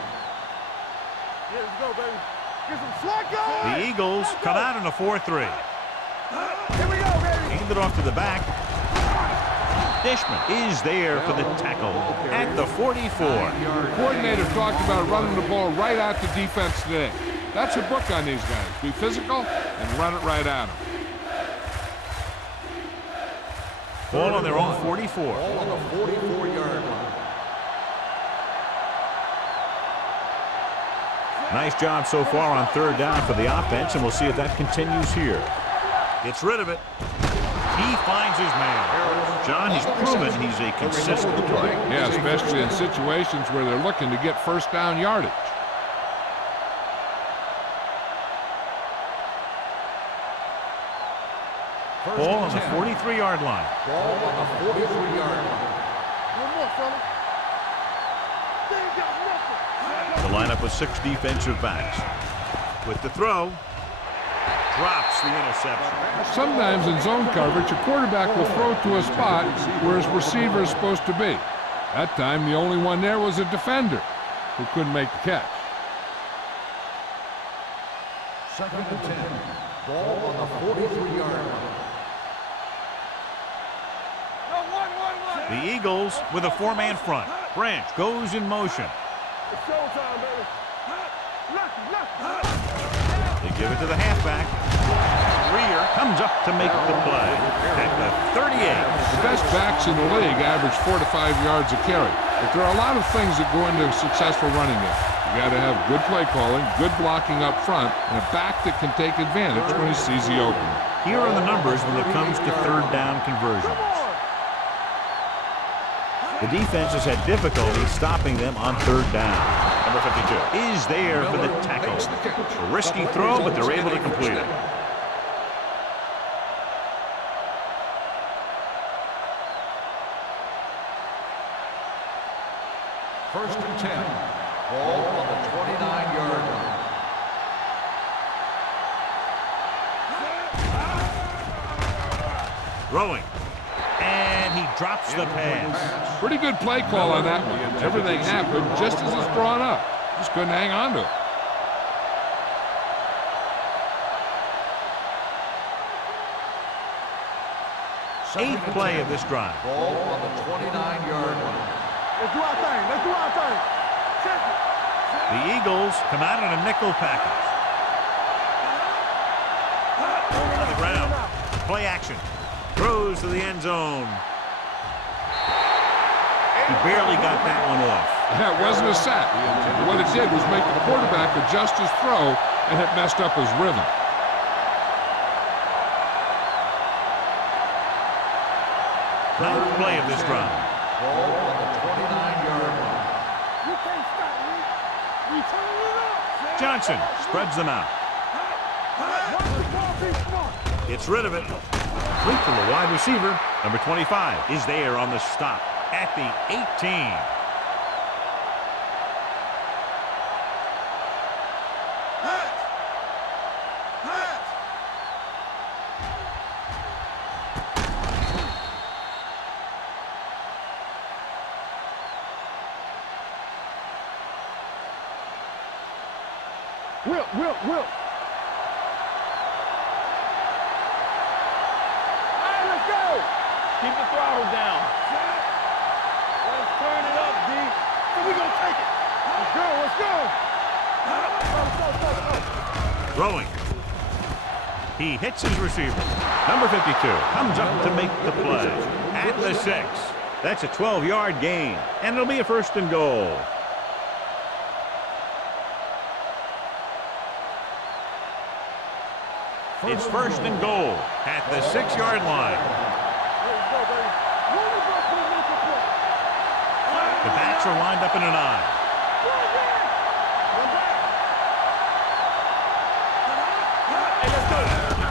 Yeah, let's go, baby. Get some slack going. The Eagles come out in a 4-3. Here we go, baby. Hand it off to the back. Dishman is there for the tackle at the 44. The coordinator talked about running the ball right out to defense today. That's a book on these guys. Be physical and run it right at them. Ball on their own 44. Ball on the 44-yard line. Nice job so far on 3rd down for the offense, and we'll see if that continues here. Gets rid of it. He finds his man. John, he's proven he's a consistent player. Yeah, especially in situations where they're looking to get 1st down yardage. Ball on the 43-yard line. Ball on the 43-yard line. One more, fella. They ain't got nothing. The lineup with 6 defensive backs. With the throw, drops the interception. Sometimes in zone coverage, a quarterback will throw to a spot where his receiver is supposed to be. That time, the only one there was a defender who couldn't make the catch. 2nd and 10. Ball on the 43-yard line. The Eagles with a 4-man front. Branch goes in motion. It's showtime, baby. They give it to the halfback. Rear comes up to make the play at the 38. The best backs in the league average 4 to 5 yards a carry. But there are a lot of things that go into a successful running game. You got to have good play calling, good blocking up front, and a back that can take advantage when he sees the opening. Here are the numbers when it comes to 3rd down conversions. The defense has had difficulty stopping them on 3rd down. Number 52 is there for the tackle. A risky throw, but they're able to complete it. First and 10. Ball on the 29-yard line. Throwing. And he drops the pass. Pretty good play call on that one. Everything happened just as it's drawn up. Just couldn't hang on to it. Eighth play of this drive. Ball on the 29-yard line. Let's do our thing. Let's do our thing. Check it. The Eagles come out in a nickel package. On the ground. Play action. Throws to the end zone. He barely got that one off. That wasn't a sack. What it did was make the quarterback adjust his throw, and it messed up his rhythm. Ninth play of this drive. Ball on the 29-yard line. You can't stop me. We turn it up. Johnson spreads them out. Watch the ball be smart. Gets rid of it. Complete to the wide receiver. Number 25 is there on the stop at the 18. Whip. All right, let's go. Keep the throttle down. Let's turn it up, D. So we gonna take it. Let's go. Throwing. He hits his receiver. Number 52 comes up to make the play at the 6. That's a 12-yard gain, and it'll be a 1st and goal. It's 1st and goal at the 6-yard line. The backs are lined up in an I.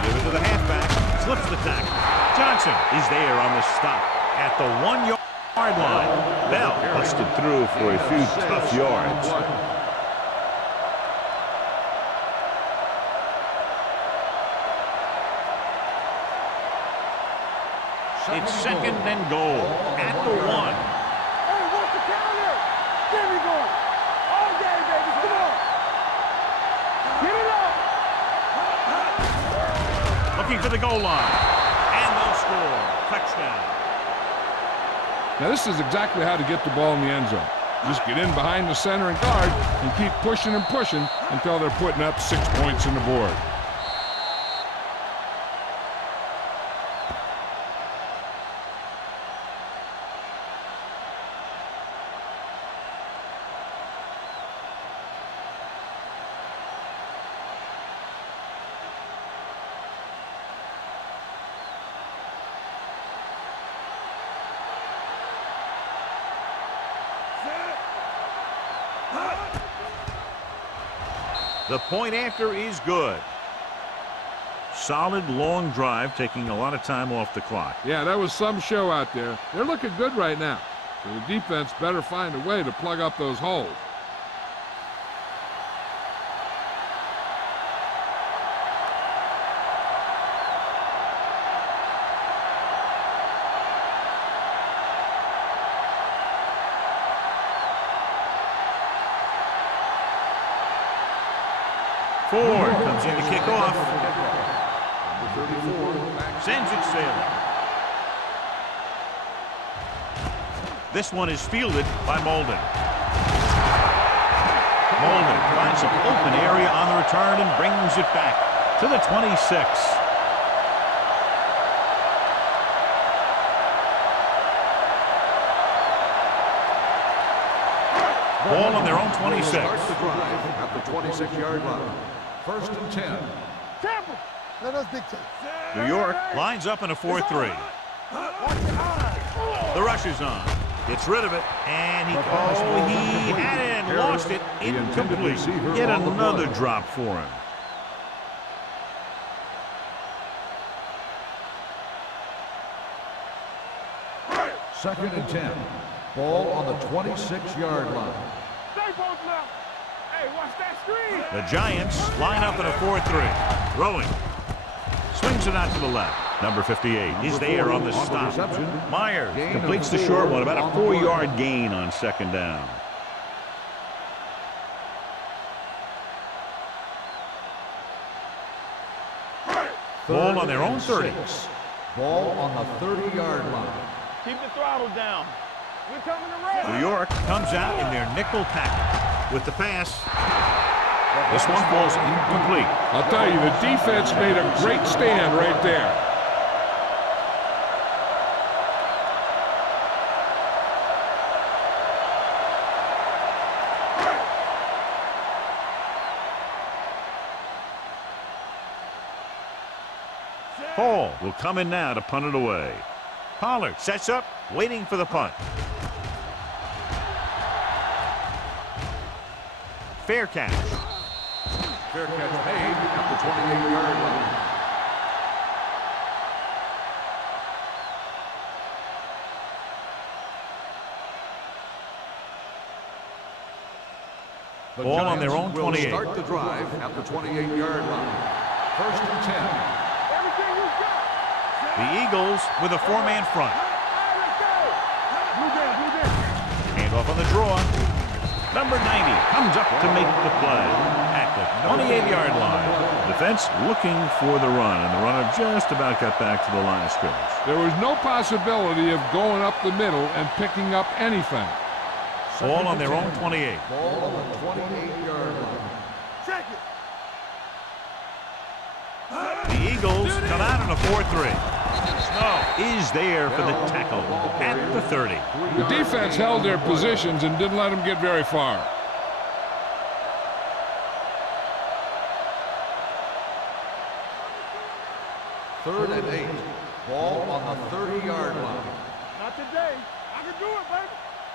Give it to the halfback. Slips the tackle. Johnson is there on the stop at the 1-yard line. Bell busted through for a few tough yards. It's 2nd and goal at the 1. Hey, what's the counter? Get me going. All day, baby. Come on. Get it up. Looking for the goal line. And they'll score. Touchdown. Now, this is exactly how to get the ball in the end zone. Just get in behind the center and guard and keep pushing and pushing until they're putting up 6 points on the board. The point after is good. Solid long drive, taking a lot of time off the clock. Yeah, that was some show out there. They're looking good right now. So the defense better find a way to plug up those holes. Ford comes in to kick off. Sends it sailing. This one is fielded by Molden. Molden finds some open area on the return and brings it back to the 26. Ball on their own 26. Starts the drive at the 26-yard line. 1st and 10. Tampa. Let us dictate. New York lines up in a 4-3. The rush is on. Gets rid of it, and he had it and lost it. Incomplete. Yet another drop for him. Second and 10. Ball on the 26-yard line. Stay both now. Hey, watch that screen. The Giants line up in a 4-3. Throwing. Swings it out to the left. Number 58 is there on the stop. reception. Myers Gain completes of the short 4 one, about on a the 4-yard gain on second down. Ball on their own 30. Ball on the 30-yard line. Keep the throttle down. We're coming around. New York comes out in their nickel package with the pass. This one falls incomplete. I'll tell you, the defense made a great stand right there. Hall will come in now to punt it away. Pollard sets up, waiting for the punt. Fair catch. Fair catch made at the 28-yard line. The Ball on Giants their own will 28. start the drive at the 28-yard line. First and 10. Everything you got. The Eagles with a 4-man front. All right, let's go. Blue down, blue down. Hand off on the draw. Number 90 comes up to make the play at the 28-yard line. Defense looking for the run, and the runner just about got back to the line of scrimmage. There was no possibility of going up the middle and picking up anything. Ball on their own 28. Ball on the 28-yard line. Check it. The Eagles come out in a 4-3. Snow is there for the tackle at the 30. The defense held their positions and didn't let them get very far. Third and 8. Ball on the 30-yard line. Not today. I can do it, baby.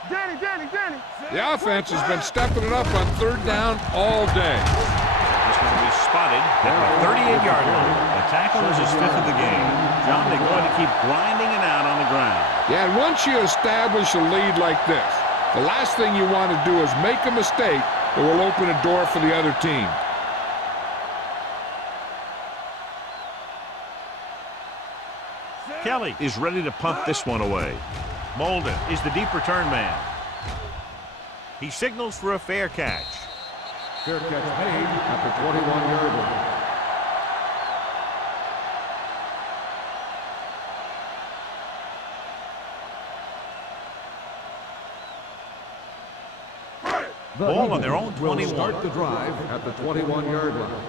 Danny, Danny, Danny. The offense has been stepping it up on third down all day. This one will be spotted at the 38-yard line. The tackle is his 5th of the game. John, they're going to keep grinding it out on the ground. Yeah, and once you establish a lead like this, the last thing you want to do is make a mistake that will open a door for the other team. Kelly is ready to punt this one away. Molden is the deep return man. He signals for a fair catch. Fair catch made at the 21-yard line. The Ball on Eagles their own will 21. start the drive at the 21-yard line.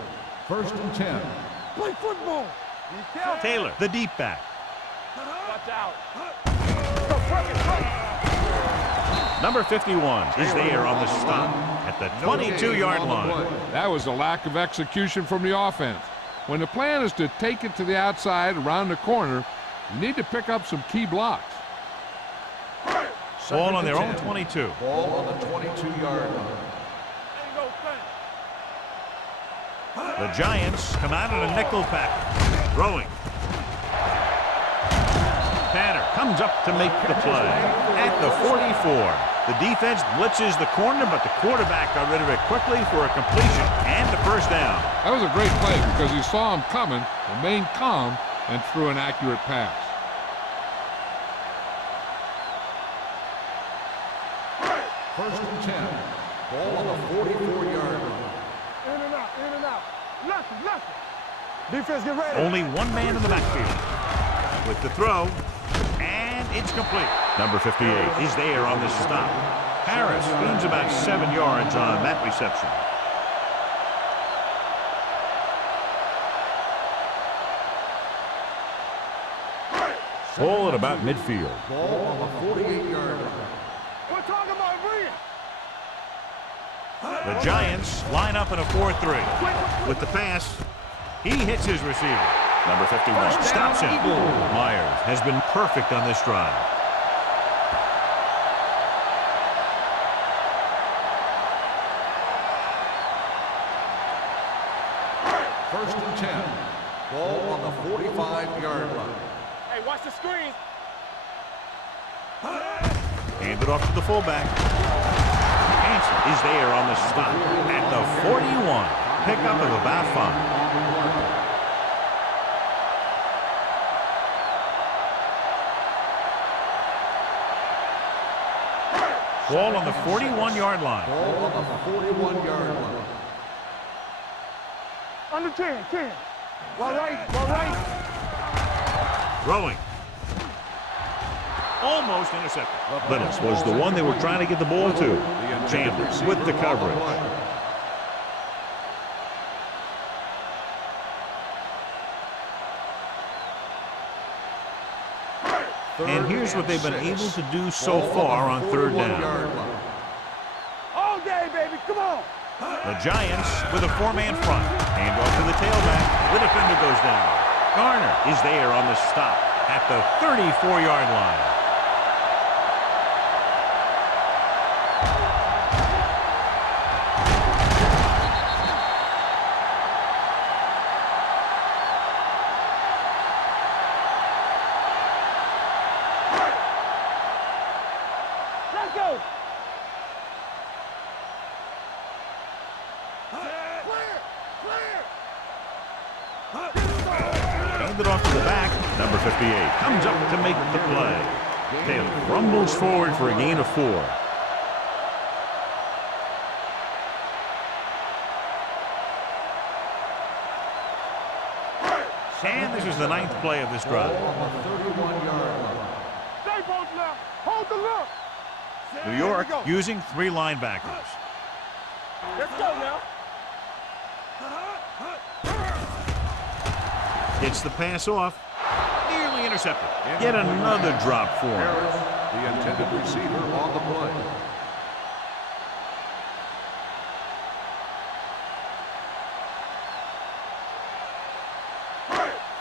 First and 10. Play football. Be careful. Taylor, the deep back. Watch out. Number 51 is there on the stop at the 22-yard line. That was a lack of execution from the offense. When the plan is to take it to the outside around the corner, you need to pick up some key blocks. Ball on their own 22. Ball on the 22-yard line. There you go, Frank. The Giants come out in a nickel pack. Throwing. Tanner comes up to make the play at the 44. The defense blitzes the corner, but the quarterback got rid of it quickly for a completion and the first down. That was a great play because he saw him coming, remained calm, and threw an accurate pass. First and 10. Ball on the 44-yard line. In and out, in and out. Nothing. Defense, get ready. Only one man in the backfield. With the throw, and it's complete. Number 58 is there on the stop. Harris gains about 7 yards on that reception. Ball at about midfield. Ball on the 48-yard line. We're talking about bringing. The Giants line up in a 4-3. With the pass, he hits his receiver. Number 51 stops him. Myers has been perfect on this drive. First and 10. Ball on the 45-yard line. Hey, watch the screen. Handed off to the fullback. Hanson is there on the stop at the 41. Pickup of about 5. Ball on the 41-yard line. Ball on the 41-yard line. Under 10, 10. Well right. Throwing. Almost intercepted. Littles was the one they were trying to get the ball to. Chambers with the coverage. And here's what they've been able to do so far on third down. All day, baby, come on. The Giants with a four-man front. Hand off to the tailback. The defender goes down. Garner is there on the stop at the 34-yard line. Let's go. Handed off to the back. Number 58 comes up to make the play. Taylor rumbles forward for a gain of 4. And this is the 9th play of this drive. Stay both left. Hold the look. New York using 3 linebackers. Let's go now. Gets the pass off. Nearly intercepted. Yet another drop for him. The intended receiver on the play.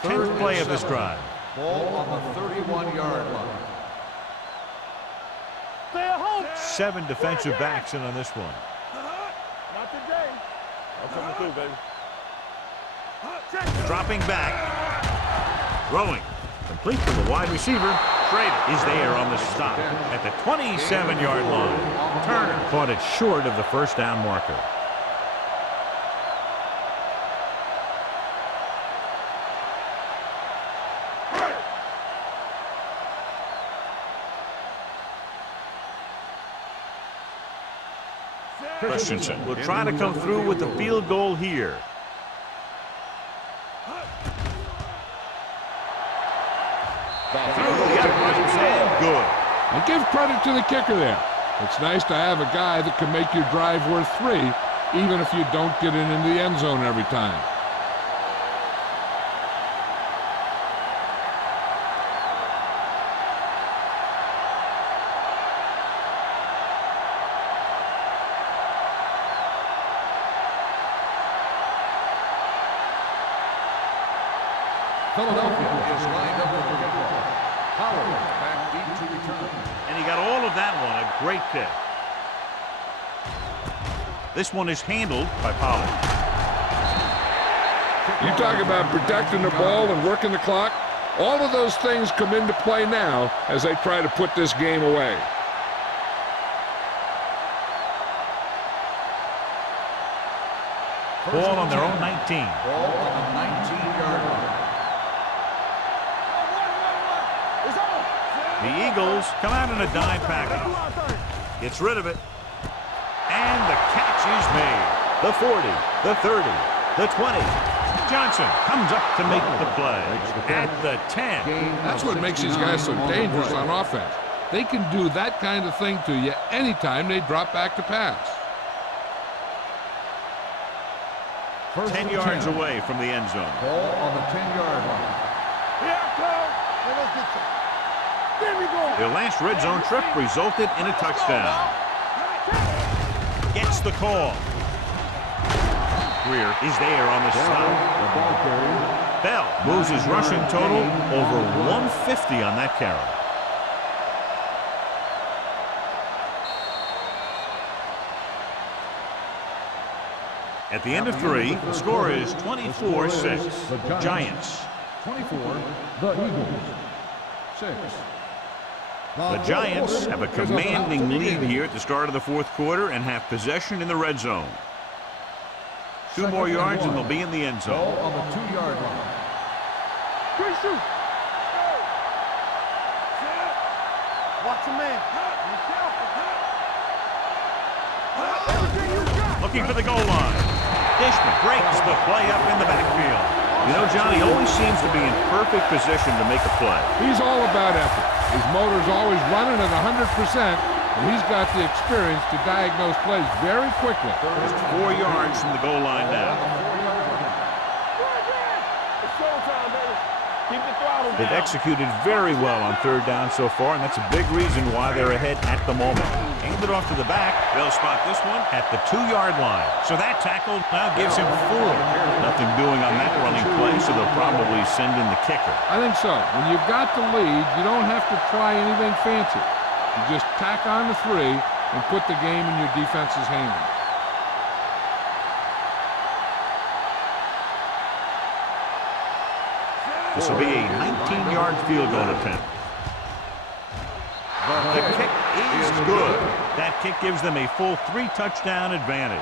Tenth play of this drive. Ball on the 31-yard line. Stay at home. 7 defensive backs in on this one. Not today. I'm coming through, baby. Dropping back. Throwing. Complete to the wide receiver. Schrader is there on the stop at the 27-yard line. Turner caught it short of the first down marker. Christensen will try to come through with the field goal here. Through the uprights and good. And give credit to the kicker there. It's nice to have a guy that can make your drive worth 3, even if you don't get it into the end zone every time. Philadelphia is lined up with the football. Howard back deep to return. And he got all of that one. A great kick. This one is handled by Pollard. You talk about protecting the ball and working the clock. All of those things come into play now as they try to put this game away. Ball on their own 19. Ball on the 19-yard line. The Eagles come out in a dime package. Gets rid of it. And the catch is made. The 40, the 30, the 20. Johnson comes up to make the play at the 10. That's what makes these guys so dangerous on offense. They can do that kind of thing to you anytime they drop back to pass. 10 yards away from the end zone. Ball on the 10-yard line. Here I come. Let us get you. There we go. Their last red zone trip resulted in a touchdown. Gets the call. Greer is there on the stop. Bell moves his rushing total over 150 on that carry. At the end of 3, the score is 24-6. Giants. 24, the Eagles. 6. The Giants have a commanding lead here at the start of the fourth quarter and have possession in the red zone. 2 more yards and they'll be in the end zone. Ball on the 2-yard line. Quick shoot. Watch the man. Be careful. looking for the goal line. Dishman breaks the play up in the backfield. You know, John, he always seems to be in perfect position to make a play. He's all about effort. His motor's always running at 100%, and he's got the experience to diagnose plays very quickly. Just 4 yards from the goal line now. It's showtime, baby. Keep the throttle down. They've executed very well on 3rd down so far, and that's a big reason why they're ahead at the moment. Handed off to the back. They'll spot this one at the 2-yard line. So that tackle now gives him 4. Nothing doing on that running play, so they'll probably send in the kicker. I think so. When you've got the lead, you don't have to try anything fancy. You just tack on the 3 and put the game in your defense's hands. This will be a 19-yard field goal attempt. The kick is good. That kick gives them a full 3-touchdown advantage.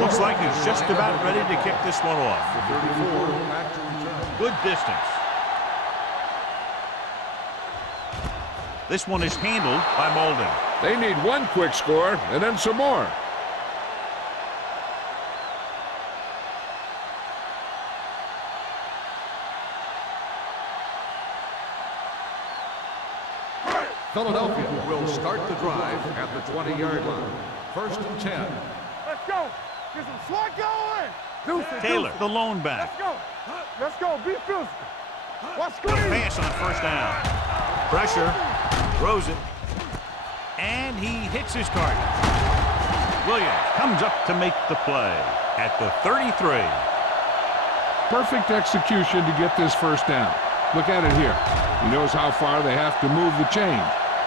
Looks like he's just about ready to kick this one off. Good distance. This one is handled by Molden. They need one quick score and then some more. Philadelphia will start the drive at the 20-yard line. 1st and 10. Let's go. Get some slot going. Taylor, the lone back. Let's go. Let's go. Be physical. Watch The screen. pass on 1st down. Pressure. Throws it. And he hits his target. Williams comes up to make the play at the 33. Perfect execution to get this 1st down. Look at it here. He knows how far they have to move the chain,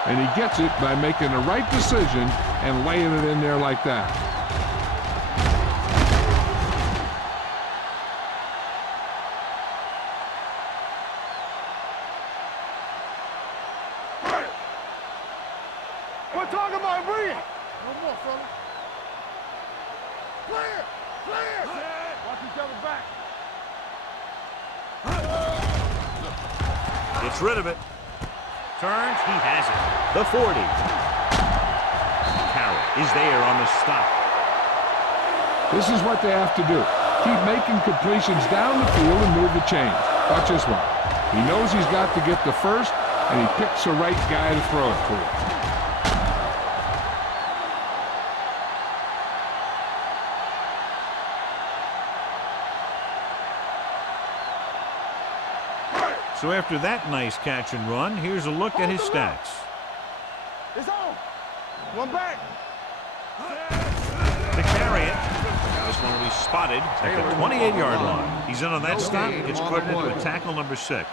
and he gets it by making the right decision and laying it in there like that. We're talking about Reed. No more, fella. Clear. Clear. Watch each other back. Gets rid of it. Turns. He has it. The 40. Carroll is there on the stop. This is what they have to do. Keep making completions down the field and move the chains. Watch this one. He knows he's got to get the 1st, and he picks the right guy to throw it to. So after that nice catch and run, here's a look at his stats. It's on. One back. To carry it. This one will be spotted at the 28-yard line. He's in on that stop. It's credited with tackle number 6.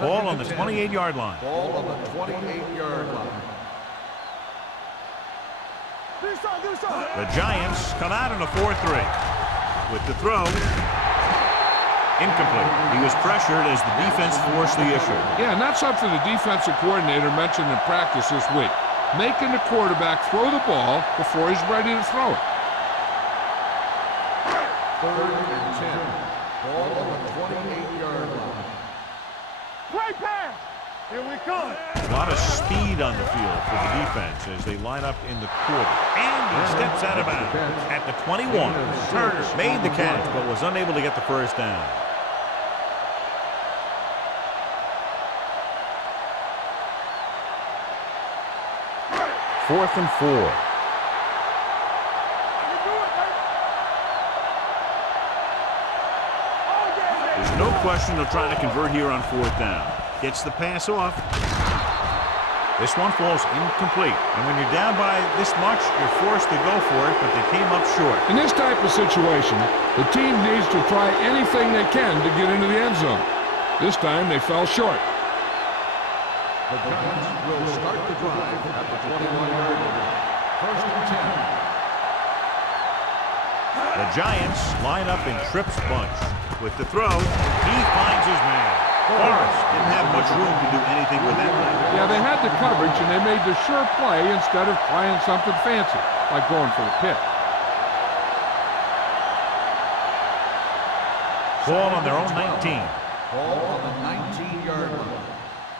Ball on the 28-yard line. Ball on the 28-yard line. The Giants come out in a 4-3. With the throw. Incomplete. He was pressured as the defense forced the issue. Yeah, and that's something the defensive coordinator mentioned in practice this week. Making the quarterback throw the ball before he's ready to throw it. 3rd and 10. Ball on the 28-yard line. Play pass. Here we come. A lot of speed on the field for the defense as they line up in the quarter. And he steps out of bounds at the 21. Turner made the catch but was unable to get the 1st down. Fourth and 4. There's no question they're trying to convert here on 4th down. Gets the pass off. This one falls incomplete. And when you're down by this much, you're forced to go for it, but they came up short. In this type of situation, the team needs to try anything they can to get into the end zone. This time they fell short. The Giants will start the drive at the 21-yard line. First and 10. The Giants line up in Tripp's bunch. With the throw, he finds his man. Forrest didn't have much room to do anything with that one. Yeah, they had the coverage, and they made the sure play instead of trying something fancy, like going for the pick. Ball on their own 19. Ball on the 19-yard line.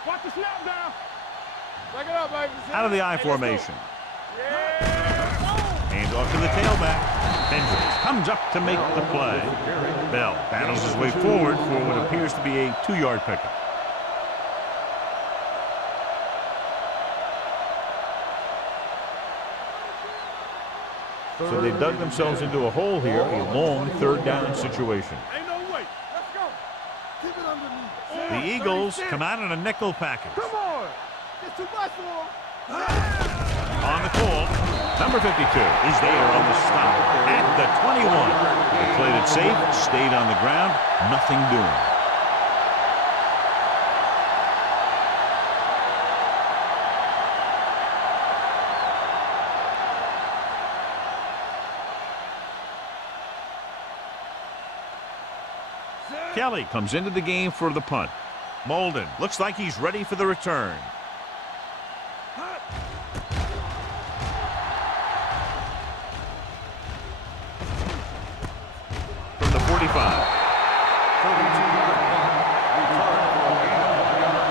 Watch the snap down. Back it up, baby. Out of the I formation. Hands off to the tailback. Hendricks comes up to make the play. Bell battles his way forward for what appears to be a 2-yard pickup. So they dug themselves into a hole here, a long third down situation. Ain't no way. Let's go. Keep it underneath. The Eagles come out in a nickel package. Come on. It's too much for him. On the call, number 52 is there on the stop at the 21. They played it safe, stayed on the ground, nothing doing. Kelly comes into the game for the punt. Molden looks like he's ready for the return. From the 45. 32-yard punt. Return for a gain of 1 yard.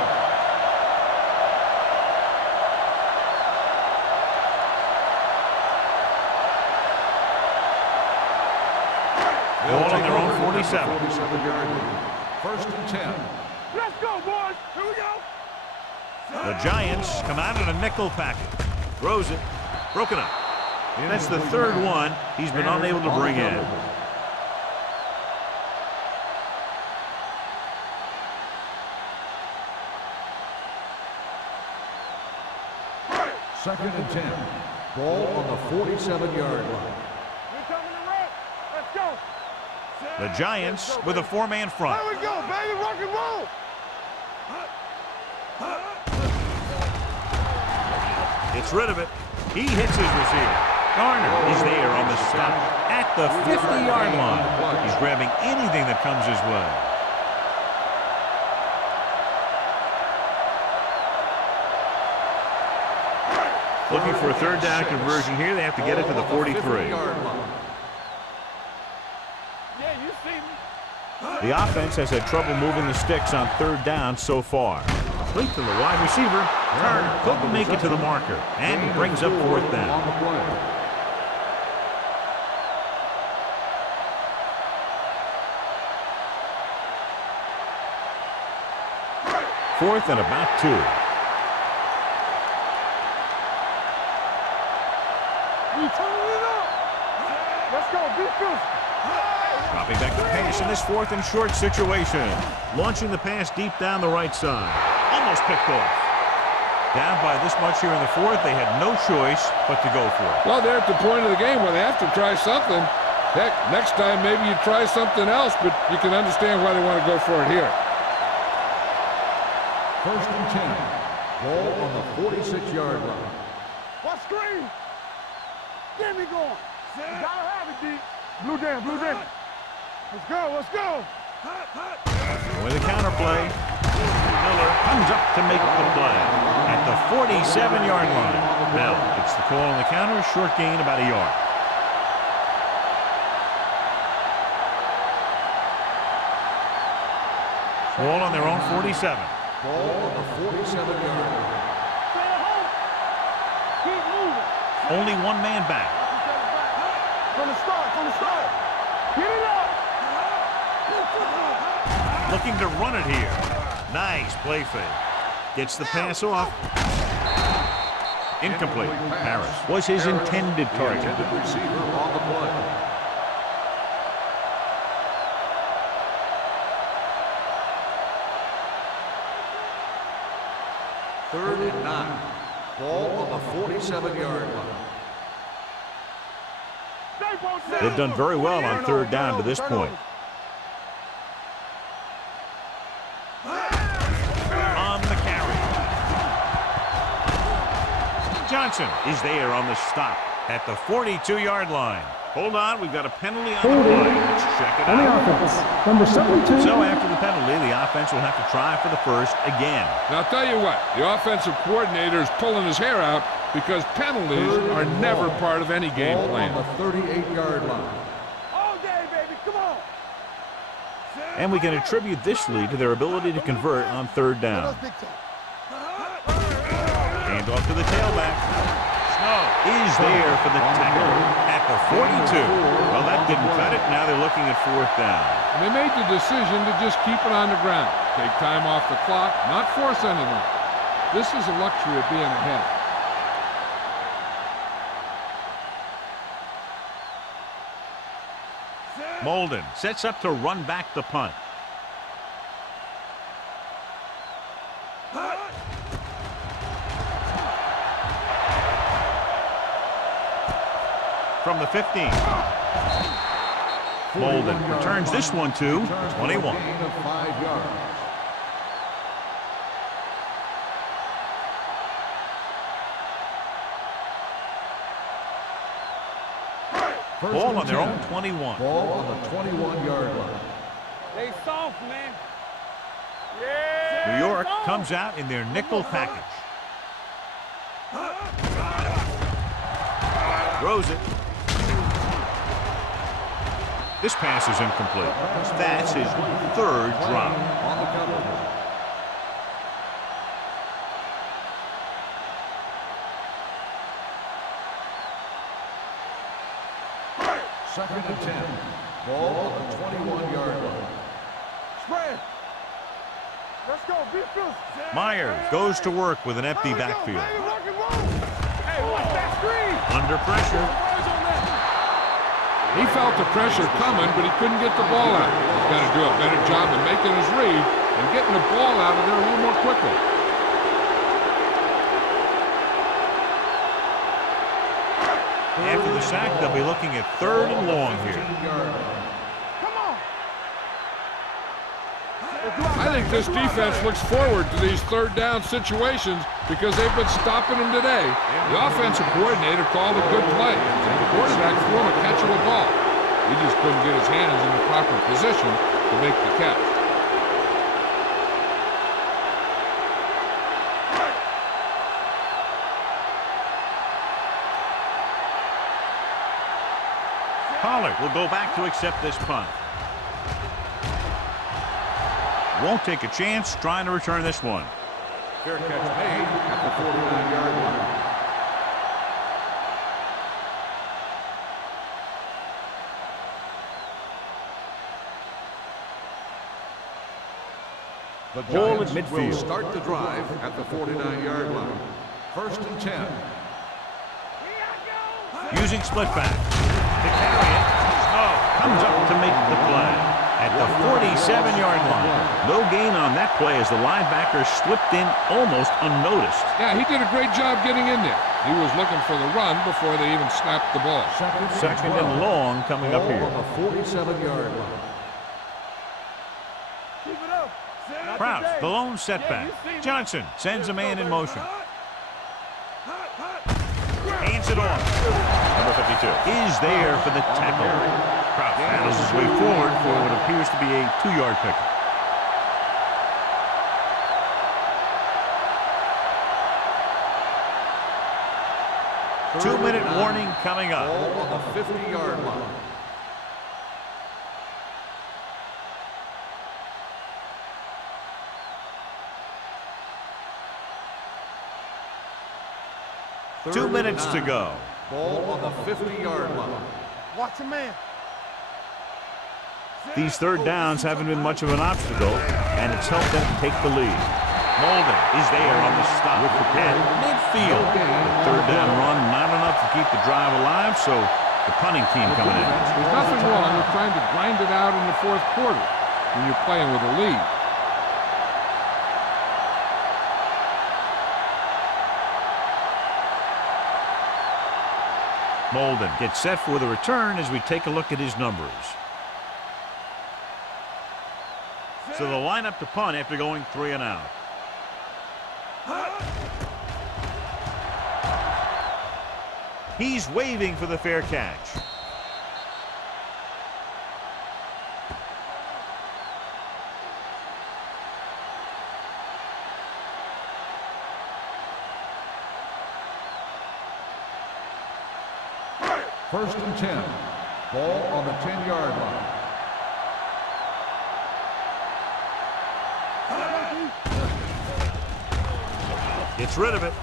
Ball on their own 47. 47-yard line. First and 10. Let's go, boys. Here we go. The Giants come out in a nickel package. Throws it. Broken up. That's the third one he's been unable to bring in. Second and 10. Ball on the 47-yard line. We're coming to rock. Let's go. The Giants with a 4-man front. There we go, baby. Rock and roll. Gets rid of it. He hits his receiver. Garner is there on the stop at the 50-yard line. He's grabbing anything that comes his way. Looking for a third down conversion here. They have to get it to the 43. Yeah, you see me. The offense has had trouble moving the sticks on third down so far. Complete to the wide receiver. Turner couldn't make it to the marker, and he brings up fourth down. On the play. Fourth and about 2. We turning it up. Let's go. Be fierce. Dropping back to pass in this fourth and short situation. Launching the pass deep down the right side. Almost picked off. Down by this much here in the fourth, they had no choice but to go for it. Well, they're at the point of the game where they have to try something. Heck, next time maybe you try something else, but you can understand why they want to go for it here. First and 10. Ball on the 46-yard line. What screen? Get me going. You gotta have it, D. Blue down, blue down. Let's go, let's go. With a counterplay, Miller comes up to make the play at the 47-yard line. Bell gets the call on the counter, short gain about a yard. Ball on their own 47. Ball on the 47-yard line. Stay at home. Keep moving. Only one man back. From the start, from the start. Get it up. Looking to run it here. Nice play fake. Gets the pass off. Incomplete. Harris was his intended target. Intended receiver on the play. Third and 9. Ball on the 47-yard line. They've done very well on third down to this point. On the carry. Johnson is there on the stop at the 42-yard line. Hold on, we've got a penalty on the Holding play. Let's check it on the out. offense. Number 72. So after the penalty, the offense will have to try for the first again. Now, I'll tell you what, the offensive coordinator is pulling his hair out because penalties are never part of any game Ball plan. on the 38-yard line. All day, baby. Come on. And we can attribute this lead to their ability to convert on third down. Hand off to the tailback. Snow is there for the tackle at the 42. Well, that didn't cut it. Now they're looking at fourth down. And they made the decision to just keep it on the ground. Take time off the clock, not force anything. This is a luxury of being ahead. Molden sets up to run back the punt. From the 15. Molden returns this one to 21. Gain of 5 yards. Ball on their own 21. Ball on the 21-yard line. They soft, man. Yeah. New York comes out in their nickel package. Throws it. This pass is incomplete. That's his third drop. On the cover. Second and 10. Ball on the 21-yard line. Spread. Let's go. Be good. Myers goes to work with an empty backfield. Hey, watch that screen. Under pressure. He felt the pressure coming, but he couldn't get the ball out. He's got to do a better job of making his read and getting the ball out of there a little more quickly. After the sack, they'll be looking at third and long here. Come on. I think this defense looks forward to these third down situations because they've been stopping them today. The offensive coordinator called a good play. The quarterback threw him a catchable ball. He just couldn't get his hands in the proper position to make the catch. Pollard will go back to accept this punt. Won't take a chance trying to return this one. Fair catch made at the 49-yard line. The Ball at Giants midfield. will start the drive at the 49-yard line. First and 10. Using split back. To carry it. Snow comes up to make the play at the 47-yard line. No gain on that play as the linebacker slipped in almost unnoticed. Yeah, he did a great job getting in there. He was looking for the run before they even snapped the ball. Second and long coming up Ball here. on the 47-yard line. Keep it up. Krause, the lone setback. Johnson sends a man in motion. Hands it off. Number 52 is there for the tackle. Krause battles his way forward for what appears to be a 2-yard pickup. Two-minute warning coming up. Ball on the 50-yard line. Third 2 and minutes to 9. go. Ball on the 50-yard line. Watch a man. These third downs haven't been much of an obstacle, and it's helped them take the lead. Molden is there on the stop at midfield. Third down run, not enough to keep the drive alive, so the punting team coming in. There's nothing wrong with trying to grind it out in the fourth quarter when you're playing with a lead. Molden gets set for the return as we take a look at his numbers. So they'll line up to punt after going 3 and out. He's waving for the fair catch. First and 10. Ball on the 10-yard line. Gets rid of it.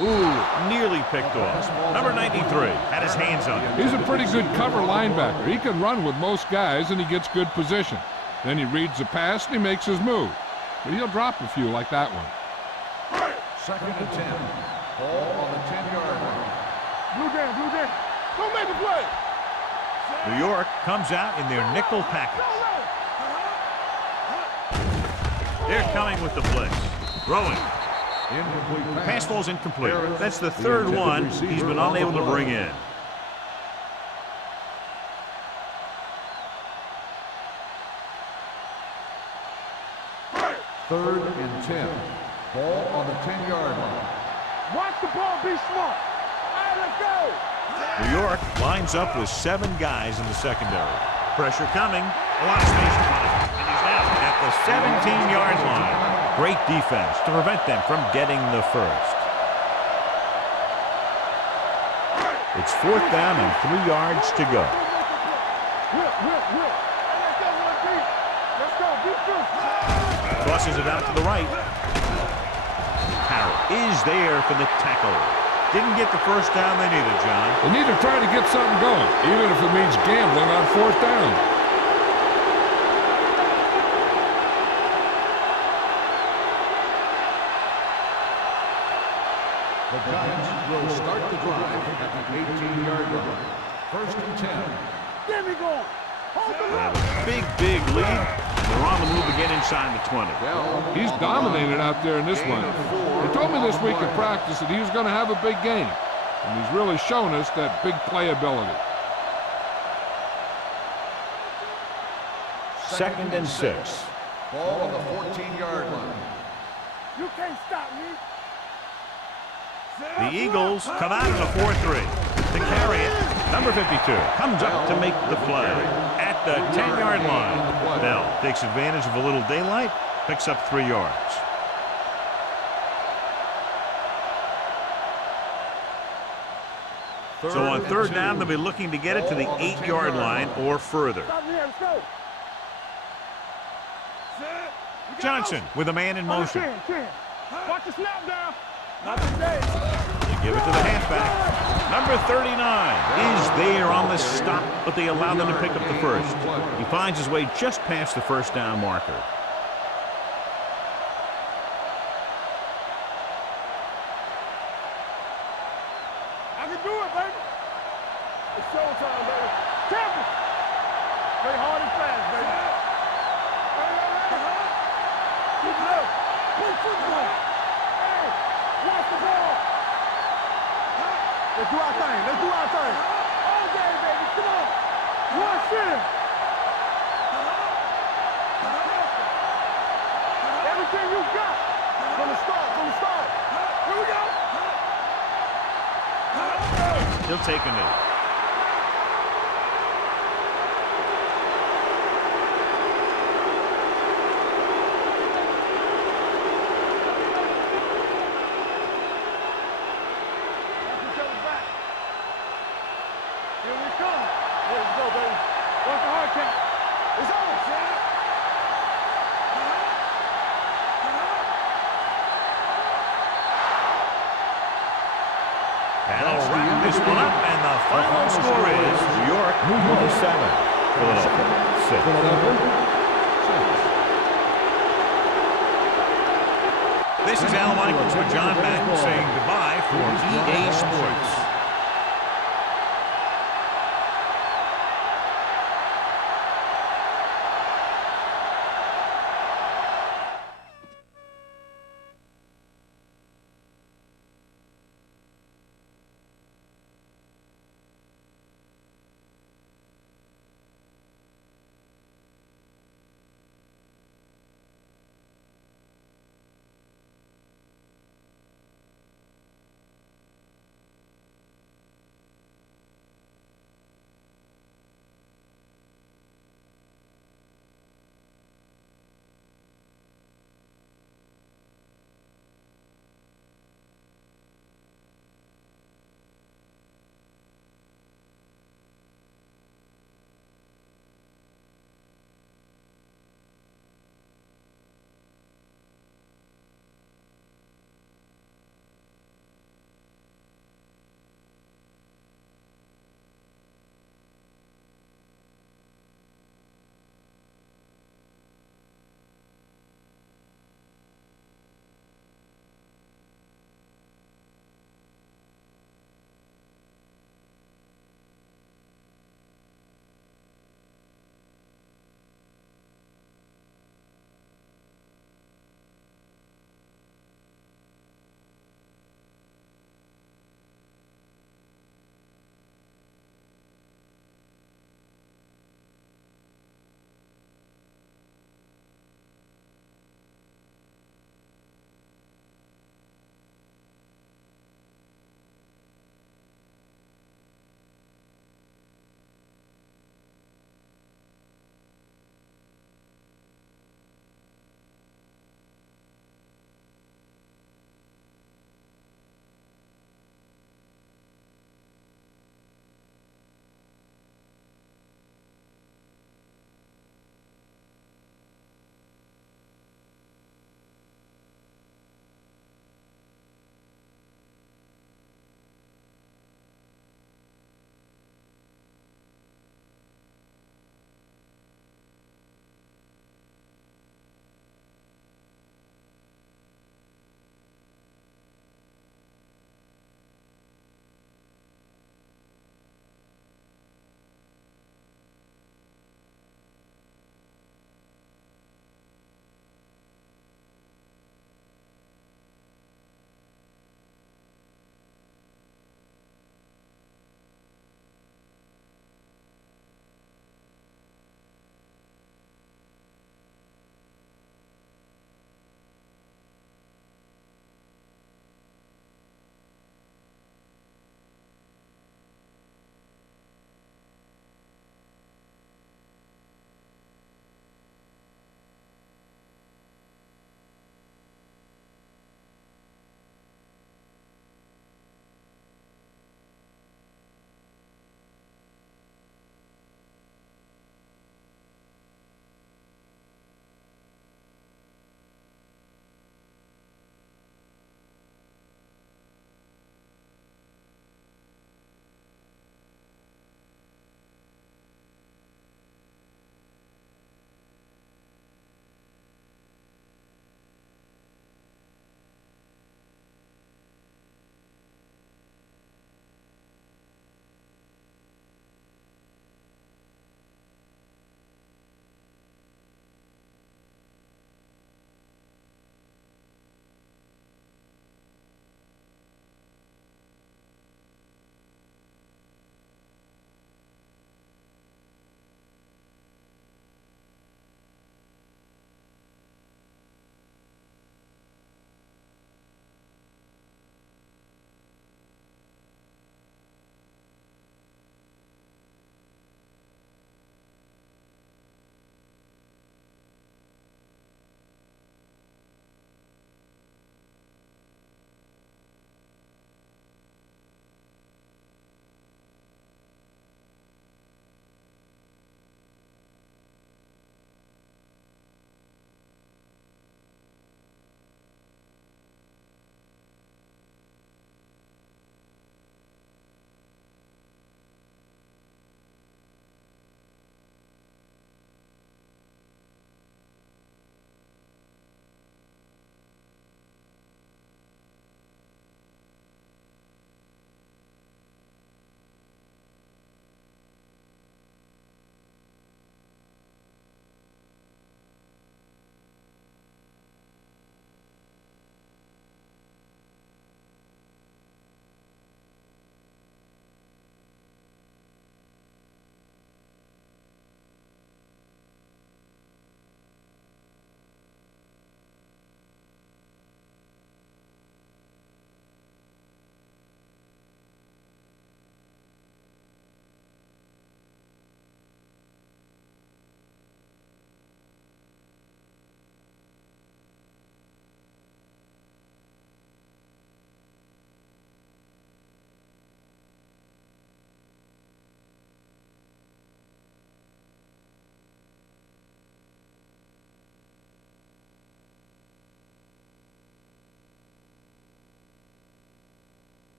Ooh, nearly picked off. Number 93 had his hands on it. He's a pretty good cover linebacker. He can run with most guys, and he gets good position. Then he reads the pass, and he makes his move. But he'll drop a few like that one. Second and 10. Ball on the 10-yard line. Blue down. Don't make a play. New York comes out in their nickel package. They're coming with the blitz. Throwing. Incomplete Pass falls incomplete. That's the third one he's been unable to bring in. Third and 10. Ball on the 10-yard line. Watch the ball, be smart. All right, let's go. New York lines up with 7 guys in the secondary. Pressure coming. A lot of space behind. And he's now at the 17-yard line. Great defense to prevent them from getting the first. It's 4th down and 3 yards to go. Whip. Hey, let's go, 1-3. Let's go, be true. Crosses it out to the right. Carroll is there for the tackle. Didn't get the first down they needed, John. They need to try to get something going, even if it means gambling on 4th down. The Giants will start the drive at the 18-yard line. First and 10. Get me going. Hold the They have line. a big lead. They're on the move again inside the 20. He's dominated out there in this one. He told me this week at practice that he was going to have a big game, and he's really shown us that big playability. Second and 6. Ball on the 14-yard line. You can't stop me. The Eagles come out in a 4-3 to carry it. Number 52 comes up to make the play at the 10-yard line. Bell takes advantage of a little daylight, picks up 3 yards. So on 3rd down, they'll be looking to get it to the 8-yard line or further. Stop me here. Let's go. Johnson with a man in motion. 10. Watch the snap down. Not today. They give it to the halfback. Number 39 is there on the stop, but they allow them to pick up the first. He finds his way just past the first down marker. I can do it, baby. It's showtime, baby. Champion. Play hard and fast, baby. Keep it up. Play football. Hey, watch the ball. Let's do our thing. All day, baby. Come on. One shit. Everything you got. From the start. Here we go. He'll take a knee. That'll wrap this one up, and the final score is New York 27, Philadelphia 6. This is Al Michaels with John Madden saying goodbye for EA Sports.